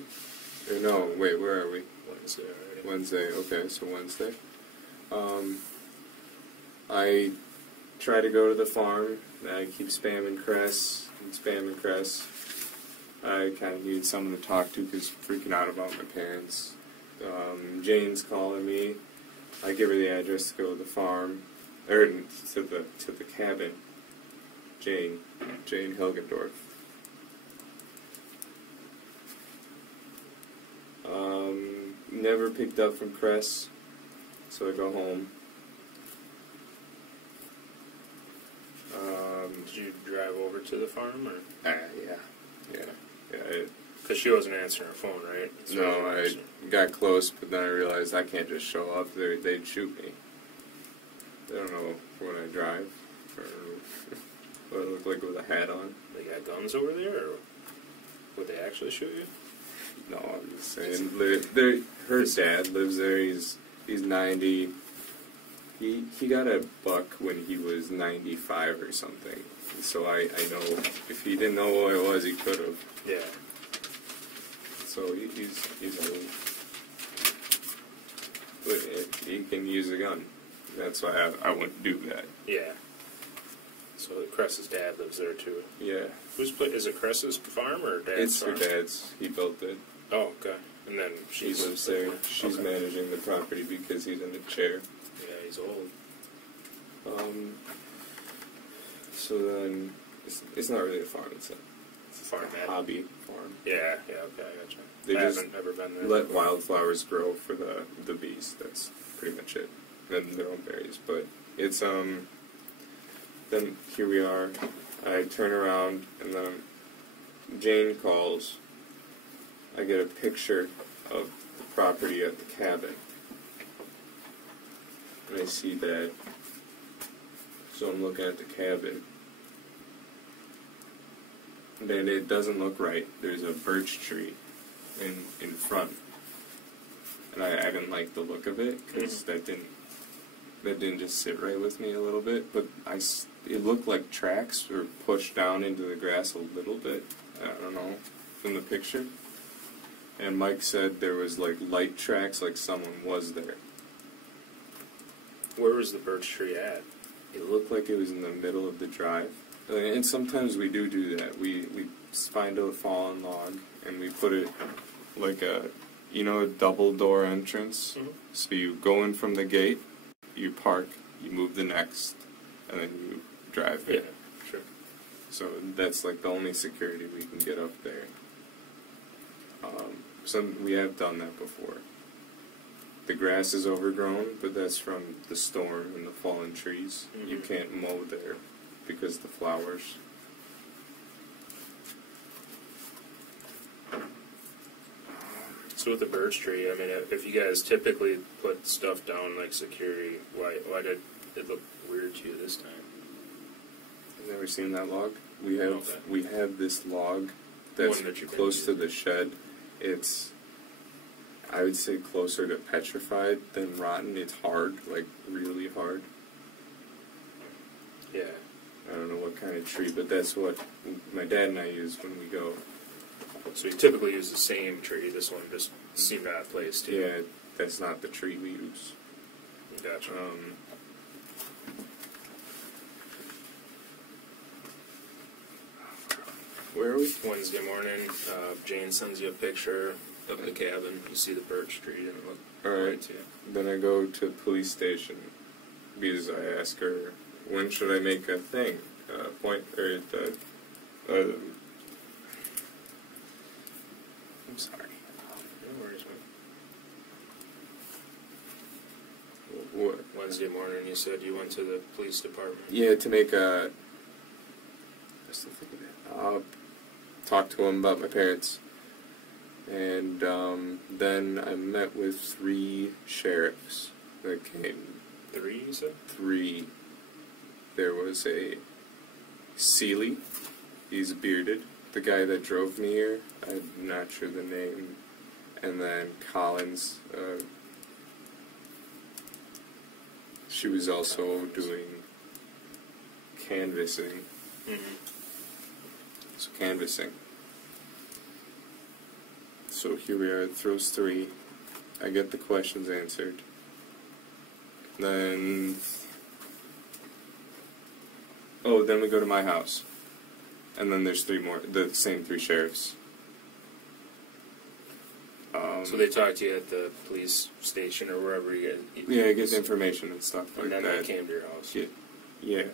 Or no, wait, where are we? Wednesday already. Wednesday, okay, so Wednesday. I try to go to the farm. I keep spamming Cress and spamming Cress. I kind of need someone to talk to because freaking out about my parents. Jane's calling me. I give her the address to go to the farm, or to the cabin. Jane Hilgendorf. Never picked up from Cress, so I go home. Did you drive over to the farm or? Yeah. Because she wasn't answering her phone, right? No, I got close, but then I realized I can't just show up. They'd shoot me. They don't know when I drive, or what I look like with a hat on. They got guns over there, or would they actually shoot you? No, I'm just saying. Her dad lives there. He's 90. He got a buck when he was 95 or something. So I know if he didn't know what it was, he could have. Yeah. So he's old. But he can use a gun. That's why I wouldn't do that. Yeah. So Cress's dad lives there too. Yeah. Is it Cress's farm or dad's It's farm? her dad's. He built it. Oh, okay. And then He lives there. She's managing the property because he's in a chair. Yeah, he's old. So then, it's not really a farm. It's a Farmhead. hobby farm. Yeah, okay, I gotcha. They I just haven't ever been there. let wildflowers grow for the bees. That's pretty much it. and their own berries. But it's then here we are. I turn around, and then Jane calls. I get a picture of the property at the cabin, and I see that. So I'm looking at the cabin, and it doesn't look right. There's a birch tree in front, and I didn't like the look of it because that didn't just sit right with me a little bit. But it looked like tracks were pushed down into the grass a little bit. I don't know from the picture. And Mike said there was like light tracks, like someone was there. Where was the birch tree at? It looked like it was in the middle of the drive. And sometimes we do that. We find a fallen log and we put it like a double door entrance. Mm-hmm. So you go in from the gate, you park, you move the next, and then you drive it. Yeah, sure. So that's like the only security we can get up there. We have done that before. The grass is overgrown, but that's from the storm and the fallen trees. Mm-hmm. You can't mow there because the flowers. So with the birch tree, I mean, if you guys typically put stuff down like security, why did it look weird to you this time? You've never seen that log? We Okay. have this log that's One that you've been close to using. the shed. It's, I would say, closer to petrified than rotten. It's hard, like really hard. Yeah. I don't know what kind of tree, but that's what my dad and I use when we go. So you typically use the same tree. This one just seemed out of place too. Yeah, that's not the tree we use. Gotcha. Where are we? Wednesday morning, Jane sends you a picture of the cabin. You see the birch tree, and it looked Alright. right to you. Then I go to the police station because I ask her, when should I make a thing? I'm sorry. No worries, man. What? Wednesday morning, you said you went to the police department. Yeah, to make a. Talk to him about my parents. And then I met with 3 sheriffs that came. 3, you said? 3. There was a Seeley. He's bearded. The guy that drove me here. I'm not sure the name. And then Collins. She was also doing canvassing. Mm-hmm. So canvassing. So here we are, throws 3. I get the questions answered. Then we go to my house. And then there's 3 more, the same 3 sheriffs. So they talked to you at the police station or wherever you get. Yeah, I get information and stuff like And then that. they came to your house. Yeah. Okay.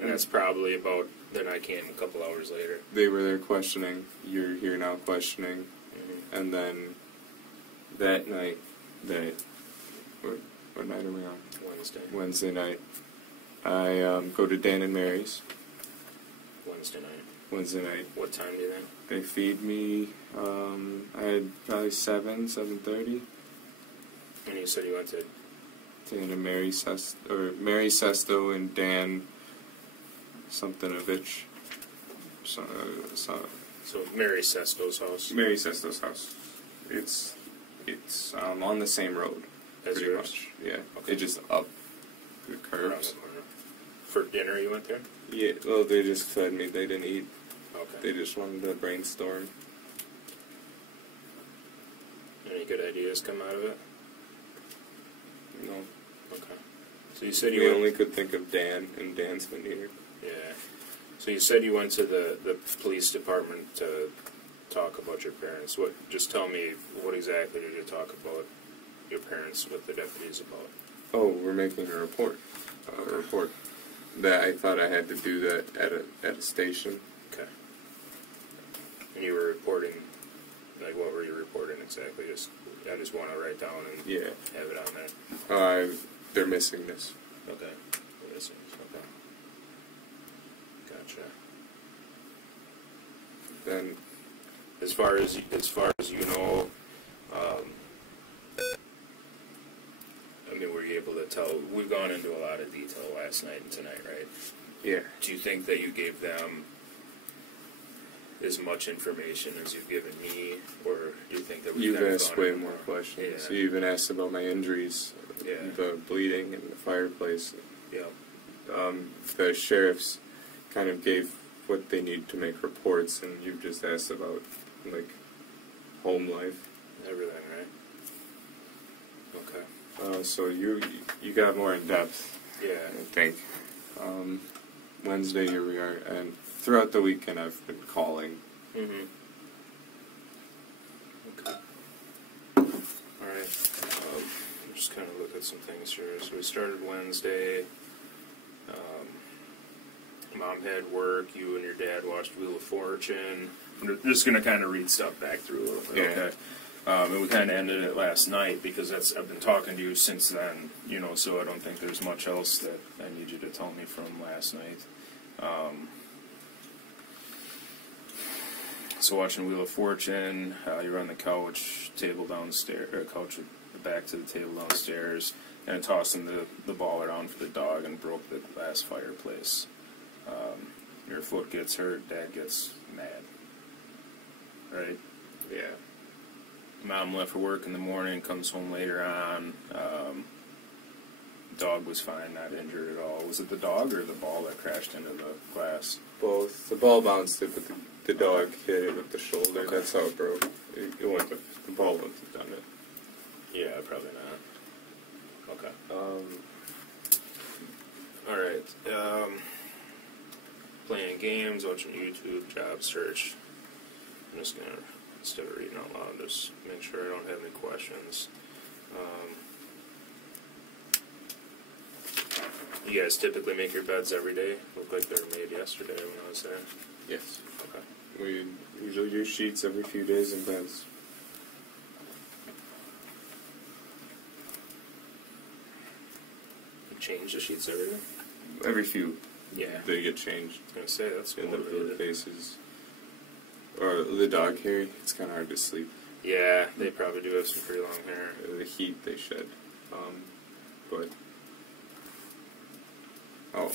And that's probably about. Then I came a couple hours later. They were there questioning. You're here now questioning. Mm-hmm. And then that night, what night are we on? Wednesday night. I go to Dan and Mary's. Wednesday night. What time do you think? They feed me. I had probably 7:30. And you said you went to. Dan and Mary Sesto and Dan Somethingovich. So Mary Sesto's house. Mary Sesto's house. It's on the same road. As pretty yours? much. Yeah. Okay. It's just up the Around curves. the corner. For dinner, you went there? Yeah. Well, they just fed me. They didn't eat. Okay. They just wanted to brainstorm. Any good ideas come out of it? No. Okay. So you said you We went. only could think of Dan, and Dan's been here. Yeah. So you said you went to the police department to talk about your parents. Just tell me, what exactly did you talk about your parents with the deputies about? Oh, we're making a report. That I thought I had to do that at a station. Okay. And you were reporting Like, what were you reporting exactly? I just want to write down and Yeah. have it on there. They're missing this. Okay. Missing. Okay. Gotcha. Then, As far as you know, I mean, were you able to tell? We've gone into a lot of detail last night and tonight, right? yeah. Do you think that you gave them as much information as you've given me, or do you think that we've You've kind of asked gone way into more questions. Yeah. You even asked about my injuries, Yeah. the bleeding and the fireplace. Yeah. The sheriffs kind of gave what they need to make reports, and you've just asked about, like, home life. Everything, right? Okay. So you got more in depth, Yeah. I think. Wednesday, here we are, and throughout the weekend I've been calling. Mm-hmm. Okay. All right. Just kind of look at some things here. So we started Wednesday. Mom had work. You and your dad watched Wheel of Fortune. I'm just going to kind of read stuff back through a little bit. Yeah. Okay. And we kind of ended it last night because I've been talking to you since then, so I don't think there's much else that I need you to tell me from last night. So watching Wheel of Fortune, you're on the couch, table downstairs, or couch with the back to the table downstairs, and tossing the ball around for the dog and broke the glass fireplace. Your foot gets hurt, Dad gets mad. Right? Yeah. Mom left for work in the morning, comes home later on. Dog was fine, not injured at all. Was it the dog or the ball that crashed into the glass? Both. The ball bounced it, but the dog hit it with the shoulder. Okay. That's how it broke. The ball wouldn't have done it. Yeah, probably not. Okay. All right. Playing games, watching YouTube, job search. I'm just gonna, instead of reading out loud, just make sure I don't have any questions. You guys typically make your beds every day? Looked like they were made yesterday when I was there. Yes. Okay. We usually use sheets every few days in beds. You change the sheets every day? Every few, Yeah. they get changed. I was gonna say, that's In the motivated. faces. Or the dog hair, it's kind of hard to sleep. Yeah, they probably do have some pretty long hair. The heat they shed. But. Oh,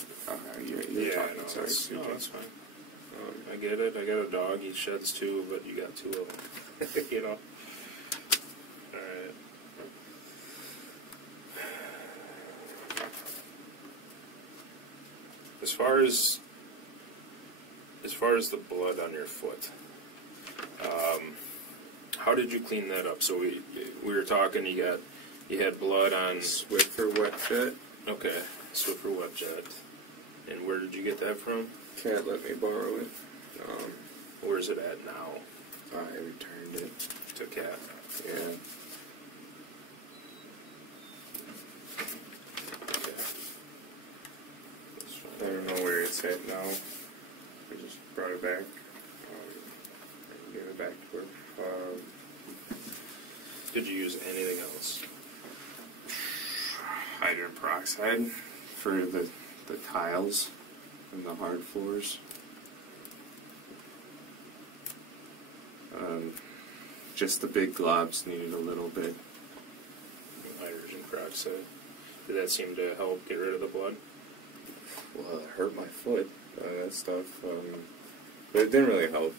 you're Yeah, talking. no, Sorry. that's, no, CJ. that's fine. I get it. I got a dog. He sheds too, but you got two of them. Alright. As far as the blood on your foot, how did you clean that up? So we were talking. You had blood on. Swiffer wet jet. Okay, Swiffer wet jet. And where did you get that from? Cat let me borrow it. Where's it at now? I returned it. To Cat. Yeah. Okay. I don't know where it's at now. We just brought it back. And gave it back to her. Did you use anything else? Hydrogen peroxide for the tiles and the hard floors. Just the big globs needed a little bit. Hydrogen peroxide. Did that seem to help get rid of the blood? Well, it hurt my foot, that stuff. But it didn't really help.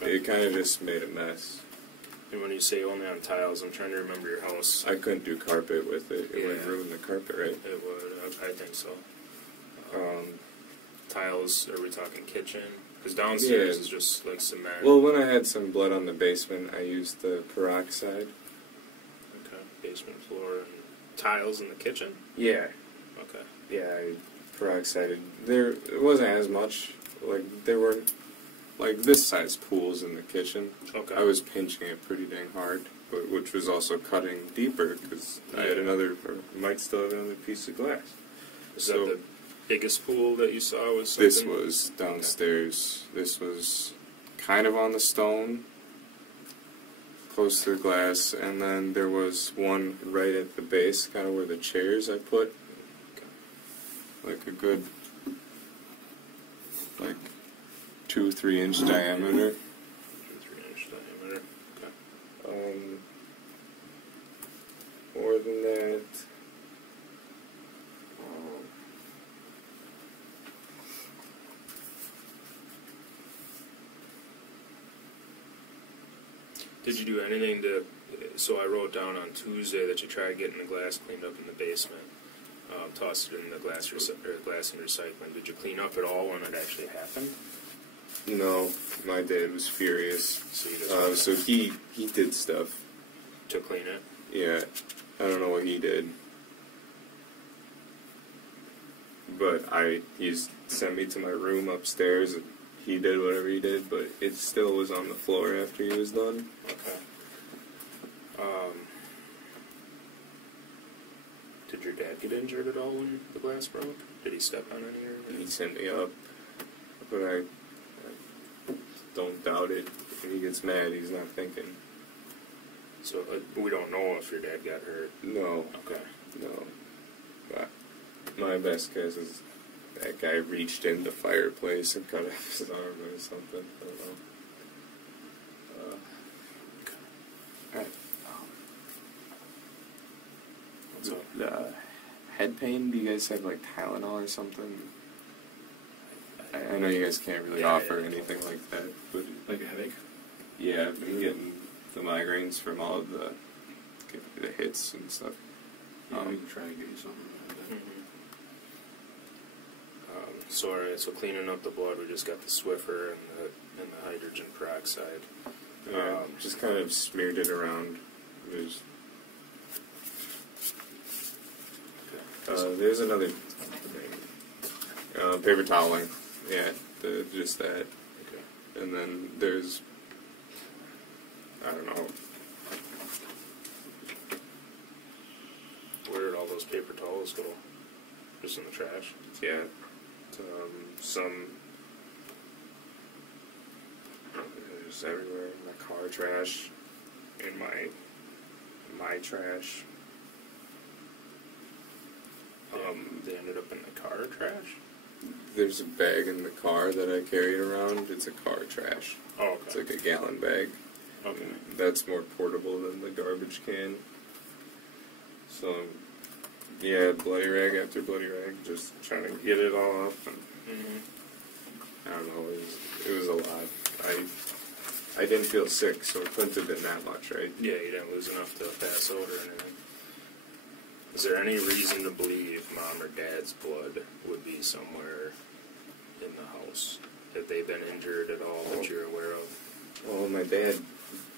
Okay. It kind of just made a mess. And when you say only on tiles, I'm trying to remember your house. I couldn't do carpet with it. It would Yeah. ruin the carpet, right? It would. I think so. Tiles, are we talking kitchen? Because downstairs is just like cement. Well, when I had some blood on the basement, I used the peroxide. Okay. Basement floor and tiles in the kitchen? Yeah. Okay. Yeah, I peroxided. It wasn't as much. Like, there were, like, this size pools in the kitchen. Okay. I was pinching it pretty dang hard, but which was also cutting deeper, because I had another, or might still have another piece of glass. Is So, that the biggest pool that you saw? Was something? this was downstairs. Okay. This was kind of on the stone. close to the glass, and then there was one right at the base, kind of where the chairs I put, like a good, like 2-3 inch diameter. 2-3 inch diameter. Okay. More than that. Did you do anything to? So I wrote down on Tuesday that you tried getting the glass cleaned up in the basement. Tossed it in the glass and recycling. Did you clean up at all when it actually happened? No, my dad was furious. So you just So he did stuff. to clean it. Yeah, I don't know what he did, but he sent me to my room upstairs. And he did whatever he did, but it still was on the floor after he was done. Okay. Did your dad get injured at all when the glass broke? Did he step on any or anything? He sent me up, but I don't doubt it. If he gets mad, he's not thinking. So we don't know if your dad got hurt. No, Okay. no. But my best guess is that guy reached in the fireplace and cut off his arm or something. I don't know. Alright. What's up? The head pain, do you guys have like Tylenol or something? I know you guys can't really offer anything like that, but Like a headache? yeah, I've been getting the migraines from all of the hits and stuff. Yeah, we can try and get you something like that. So alright, so cleaning up the blood, we just got the Swiffer and the hydrogen peroxide. Yeah, just kind of smeared it around. There's another thing. Paper toweling. Yeah, just that. Okay. And then there's, I don't know. Where did all those paper towels go? Just in the trash? Yeah, some just everywhere. My car trash, in my trash. They ended up in the car trash? There's a bag in the car that I carried around. It's a car trash. Oh, It's okay. like a gallon bag. Okay. That's more portable than the garbage can. So, yeah, bloody rag after bloody rag, just trying to get it all up. And I don't know, it was a lot. I didn't feel sick, so it couldn't have been that much, right? Yeah, you didn't lose enough to pass out or anything. Is there any reason to believe Mom or Dad's blood would be somewhere in the house? Have they been injured at all that you're aware of? Well, my dad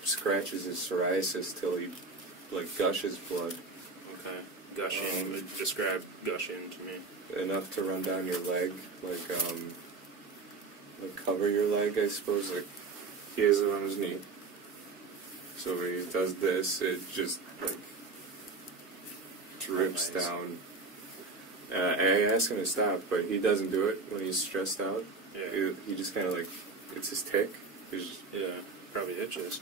scratches his psoriasis till he, like, gushes blood. Okay. Gushing, describe gushing to me. Enough to run down your leg, like cover your leg, I suppose. Like, he has it on his knee. So when he does this, it just, like, drips Nice. down. I ask him to stop, but he doesn't do it when he's stressed out. Yeah. He just kind of, like, it's his tick. Yeah, probably itches.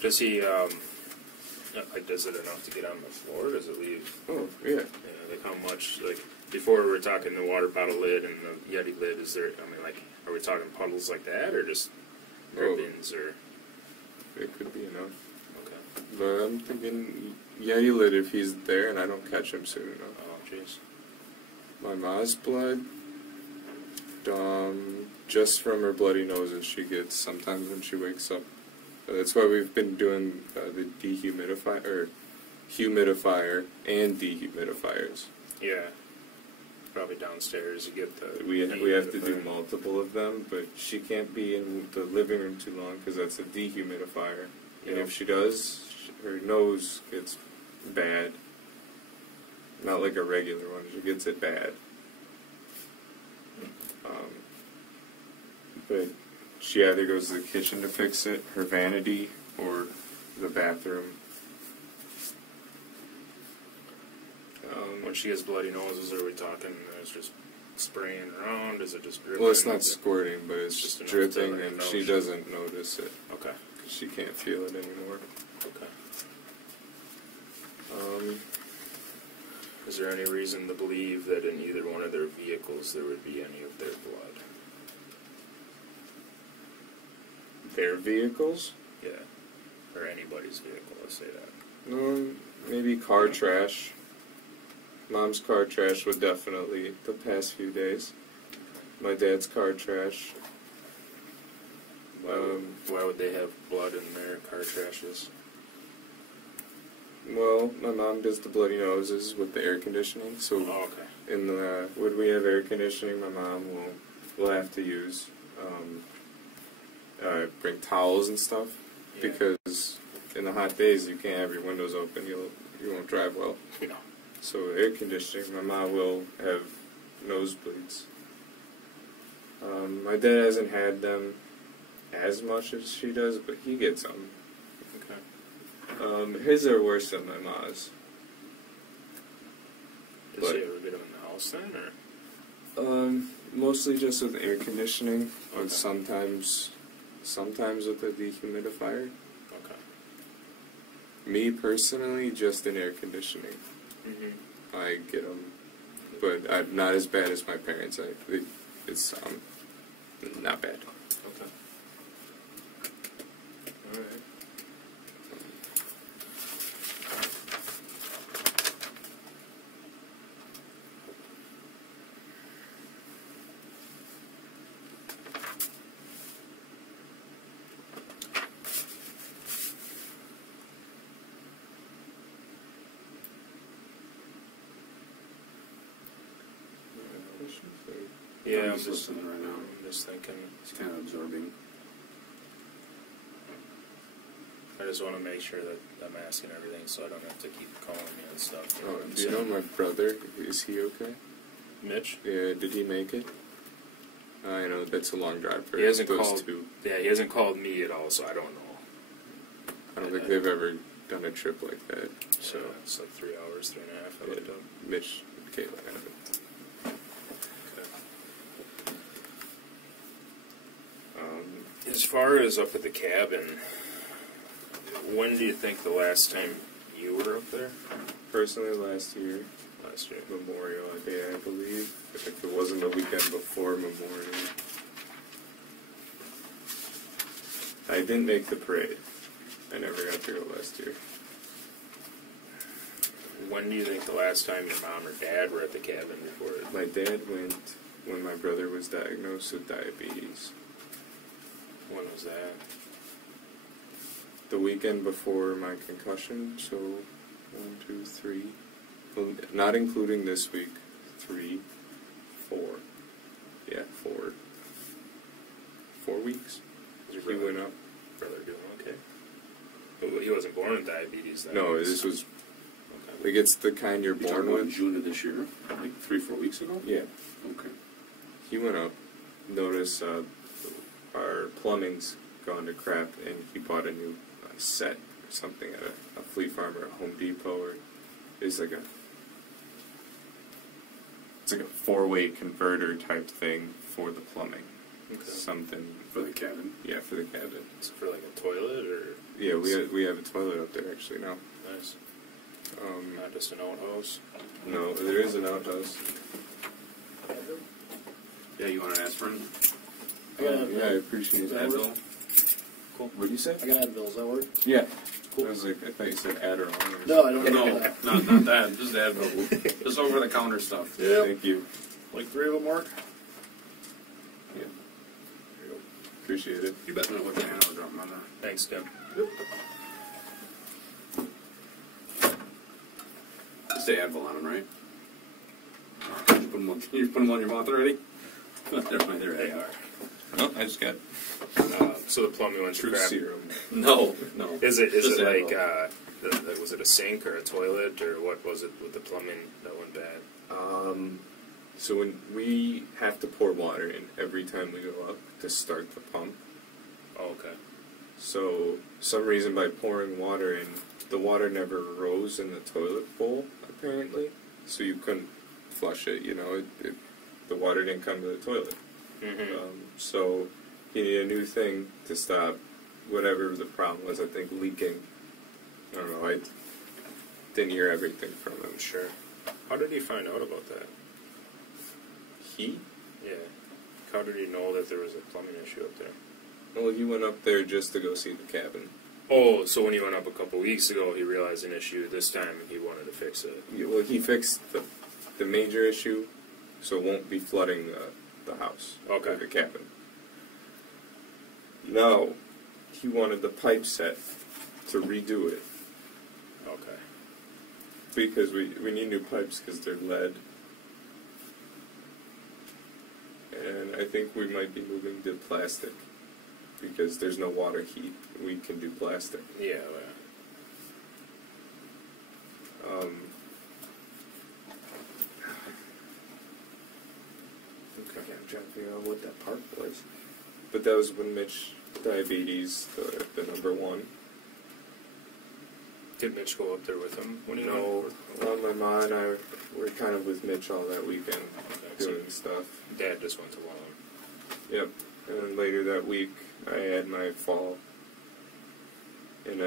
Does he, like, does it enough to get on the floor? Does it leave? Oh, yeah. Yeah, like how much, like, before we were talking the water bottle lid and the Yeti lid, is there, I mean, like, are we talking puddles like that, or just drippings, or? It could be enough. Okay. But I'm thinking Yeti lid if he's there and I don't catch him soon enough. Oh, jeez. My ma's blood, just from her bloody noses she gets sometimes when she wakes up. That's why we've been doing the humidifier and dehumidifiers. Yeah. Probably downstairs, you get the... We have to do multiple of them, but she can't be in the living room too long because that's a dehumidifier. And Yeah. if she does, her nose gets bad. Not like a regular one, she gets it bad. But she either goes to the kitchen to fix it, her vanity, or the bathroom. When she has bloody noses, are we talking, it's just spraying around, is it just dripping? Well, it's not squirting, but it's Just just enough to dripping, let her and know she she- doesn't notice it. Okay. she can't feel it anymore. Okay. Is there any reason to believe that in either one of their vehicles there would be any of their blood? Their vehicles? Yeah. Or anybody's vehicle, let's say that. Maybe car trash. Mom's car trash would definitely, the past few days. My dad's car trash. Why would they have blood in their car trashes? Well, my mom does the bloody noses with the air conditioning, so Oh, okay. when we have air conditioning, my mom will have to use bring towels and stuff, Yeah. because in the hot days you can't have your windows open. You won't drive well. Yeah. So air conditioning, my mom will have nosebleeds. My dad hasn't had them as much as she does, but he gets them. Okay. His are worse than my mom's. Does she ever get them in the house then, or? Mostly just with air conditioning, Okay. but sometimes with a dehumidifier. Okay. Me personally, just in air conditioning, Mm-hmm. I get them, but not as bad as my parents. It's not bad. Okay. All right. Yeah, I'm I'm just just listening right now. I'm just thinking. It's kind of absorbing. I just want to make sure that I'm asking everything, so I don't have to keep calling you and stuff. Oh, what I'm do you know saying? my brother? Is he okay? Mitch? Yeah, did he make it? I know that's a long drive for He hasn't those called. two. Yeah, he hasn't called me at all, so I don't know. I don't think they've ever done a trip like that. So it's like 3 hours, 3.5. I looked up. Mitch, Caitlin, I haven't. As far as up at the cabin, when do you think the last time you were up there? Personally, last year, Last year. Memorial Day, I believe. If it wasn't the weekend before Memorial. I didn't make the parade. I never got to go last year. When do you think the last time your mom or dad were at the cabin before? My dad went when my brother was diagnosed with diabetes. When was that? The weekend before my concussion, so 1, 2, 3. Well, not including this week. 3, 4. Yeah, 4. 4 weeks. Was your He brother, went up. brother doing okay? But he wasn't born with diabetes then. No, this was Okay. like it's the kind you're You born talking about with. June of this year? Like 3-4 weeks ago? Yeah, Okay. he went up. Noticed our plumbing's gone to crap, and he bought a new set or something at a flea farm or a Home Depot, or it's like a 4-way converter type thing for the plumbing. Okay. Something For the cabin? yeah, for the cabin. So for like a toilet or Yeah, we have a toilet up there actually now. nice, not just an outhouse. No, there is an outhouse. Yeah, you want to ask for him? Yeah, I appreciate that. Advil? Cool. What did you say? I got Advil, does that work? Yeah. Cool. I was like, I thought you said Adderall. Or No, I don't No, know that. not that. Just Advil. Just over the counter stuff. Yep. Thank you. Like 3 of them work? Yeah. There you go. Appreciate it. You bet. Look at I'll drop them on there. Thanks, Tim. Stay Advil on them, right? You put them on your mouth already? Never mind, they're They Advil. are. No, I just got So the plumbing went to true crap. serum. No. Is it Just like Advil. was it a sink or a toilet or what was it with the plumbing that went bad? So when we have to pour water in every time we go up to start the pump. Oh, okay. So some reason by pouring water in, the water never rose in the toilet bowl apparently. So you couldn't flush it. You know, the water didn't come to the toilet. Mm-hmm. So you need a new thing to stop whatever the problem was, I think leaking. I don't know, I didn't hear everything from him. Sure. How did he find out about that? He? Yeah. How did he know that there was a plumbing issue up there? Well, he went up there just to go see the cabin. Oh, so when he went up a couple weeks ago, he realized an issue this time and he wanted to fix it. Yeah, well, he fixed the major issue, so it won't be flooding the house. Okay. Or the cabin. No, he wanted the pipe set to redo it. Okay. Because we need new pipes because they're lead. And I think we might be moving to plastic. Because there's no water heat. We can do plastic. Yeah, Okay, I'm trying to figure out what that part was. But that was when Mitch, diabetes, the number one. Did Mitch go up there with him when he No, went? well, my mom and I were kind of with Mitch all that weekend, doing stuff. Dad just went to Wallen. Yep. And then later that week, I had my fall, and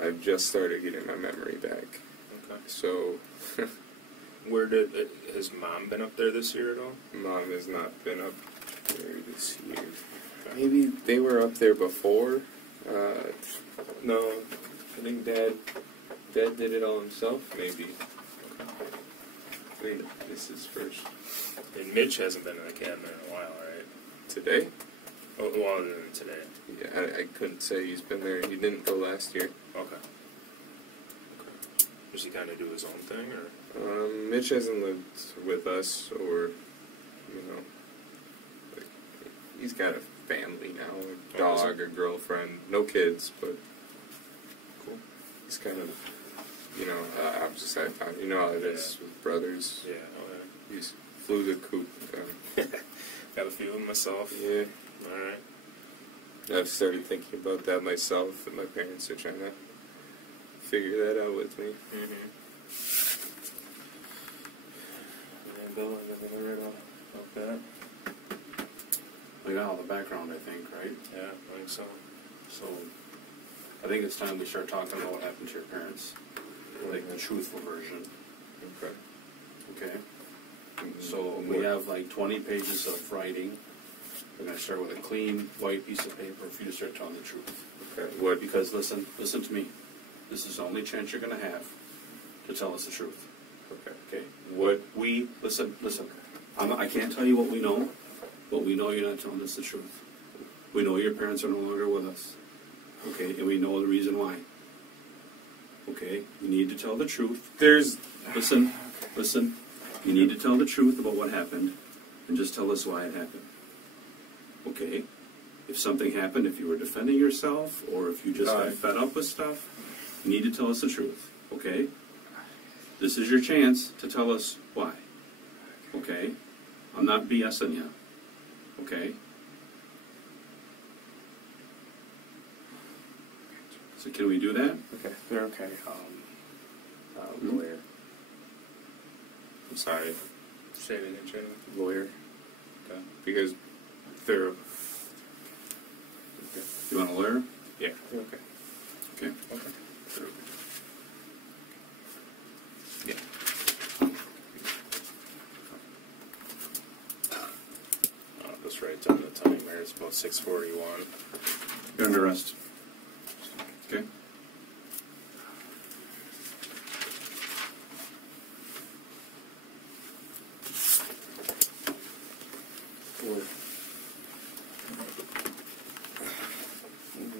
I've just started getting my memory back. Okay. So, Where did has Mom been up there this year at all? Mom has not been up there this year. Maybe they were up there before. No, I think Dad did it all himself. Maybe. I think this is first. And Mitch hasn't been in the cabin in a while, right? Today? Oh, well, other than today. Yeah, I couldn't say he's been there. He didn't go last year. Okay. Does he kind of do his own thing, or? Mitch hasn't lived with us, or, you know, like, he's got a family now, a dog, a girlfriend, no kids, but Cool. he's kind of, you know, opposite side of town. You know how it is with brothers. Yeah. Okay. He's flew the coop. Got a few of them myself. Yeah, All right. I've started thinking about that myself, and my parents are trying to figure that out with me. Mm-hmm. And Bill, anything right about that? We got all the background, I think, right? Yeah, I think so. So, I think it's time we start talking about what happened to your parents. Like the truthful version. Okay. Okay? So, we have like 20 pages of writing. We're going to start with a clean, white piece of paper for you to start telling the truth. Okay. What? Because listen to me. This is the only chance you're going to have to tell us the truth. Okay. Okay? What we, listen. I can't tell you what we know, but we know you're not telling us the truth. We know your parents are no longer with us. Okay? And we know the reason why. Okay? You need to tell the truth. Listen. You need to tell the truth about what happened, and just tell us why it happened. Okay? If something happened, if you were defending yourself, or if you just got fed up with stuff, you need to tell us the truth. Okay? This is your chance to tell us why. Okay? I'm not BSing you. Okay? So can we do that? Okay, they're okay. Lawyer. I'm sorry. Say it again, Jenny. Lawyer. Okay. Because they're. Okay. You want a lawyer? Yeah. Okay. Okay. They're okay. Yeah. I'll just write down the time there. It's about 6:41. You're under arrest. Okay?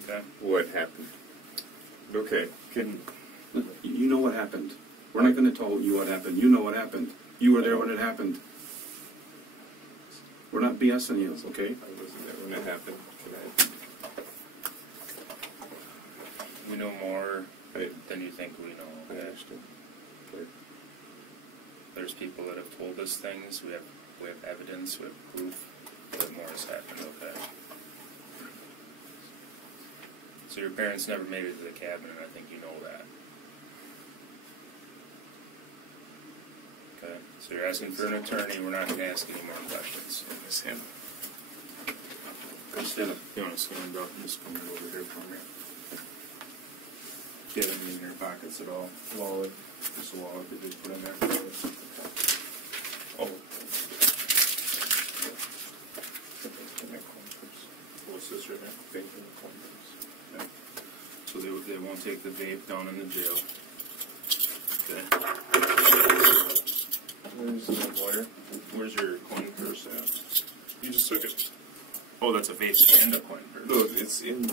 Okay. What happened? Okay. You know what happened. We're not going to tell you what happened. You know what happened. You were there when it happened. We're not BSing you, okay? I wasn't there when it happened. We know more Right. than you think we know. I Okay. understand. Okay. There's people that have told us things. We have evidence. We have proof that more has happened. Okay. So your parents never made it to the cabin, and I think you know that. Okay. So you're asking for an attorney. We're not going to ask any more questions. Miss him. Go Stand up. You want to stand up? Just come over here for me. Get them in your pockets at all. Wallet. Just a wallet that they put in there. Oh. What's this right now? Vape in the corners. Yeah. So they won't take the vape down in the jail. Okay. Where's the wire? Where's your coin purse at? You just took it. Oh, that's a vape and a coin purse. No, it's in.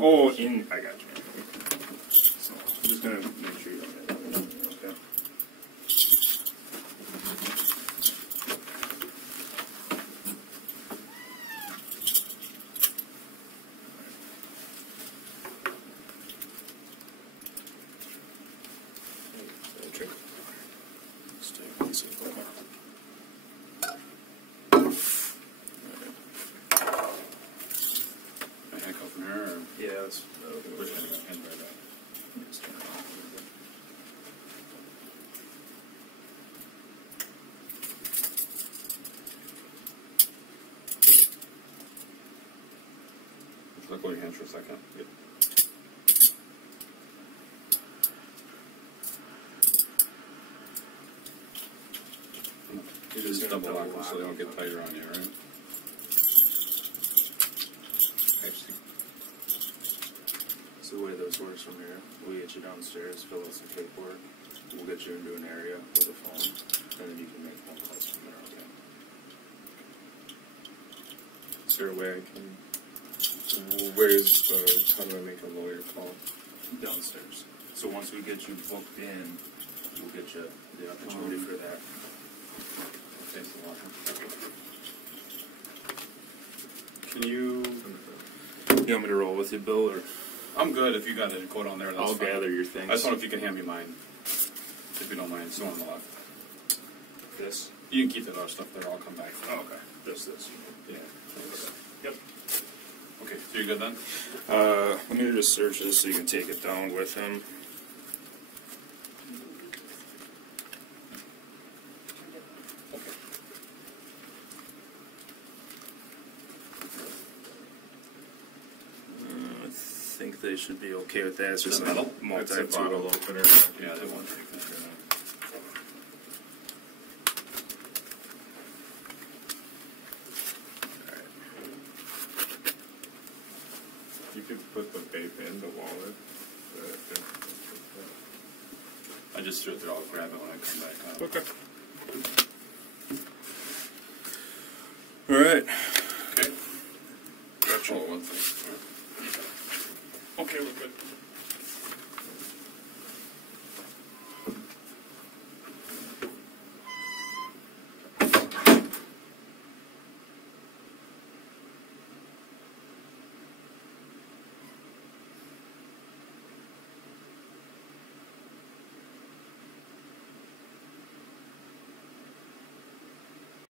Oh, I got you. So, I'm just gonna make sure you don't have anything, okay? Okay. Let's take one second. A handcuff in her, or Yeah, that's. where's the hand by that? Let's turn it off a little bit. Let go of your hands for a second. Yep. You just double lock them so they don't get tighter on you, right? Actually, so the way this works from here, we get you downstairs, fill out some paperwork, we'll get you into an area with a phone, and then you can make phone calls from there, okay? Is there a way I can? Where's the? How do I make a lawyer call? Downstairs. So once we get you booked in, we'll get you the opportunity for that. Face the locker. Can you? You want me to roll with you, Bill, or I'm good if you got to go down there. That's I'll fine. gather your things? I just wonder if you can hand me mine. If you don't mind, it's the one on the left. This? You can keep the other stuff there. I'll come back. Oh, okay. Just this. Yeah. Thanks. Yep. Okay, so you're good then? Let me just search this so you can take it down with him. Okay. I think they should be okay with that. It's Is just it metal? a multi-tool. It's a bottle opener. Yeah, they won't take that. You could put the vape in the wallet. I just threw it there. I'll grab it when I come back. Okay. All right. Okay. Gotcha. Oh, one thing. Okay, we're good.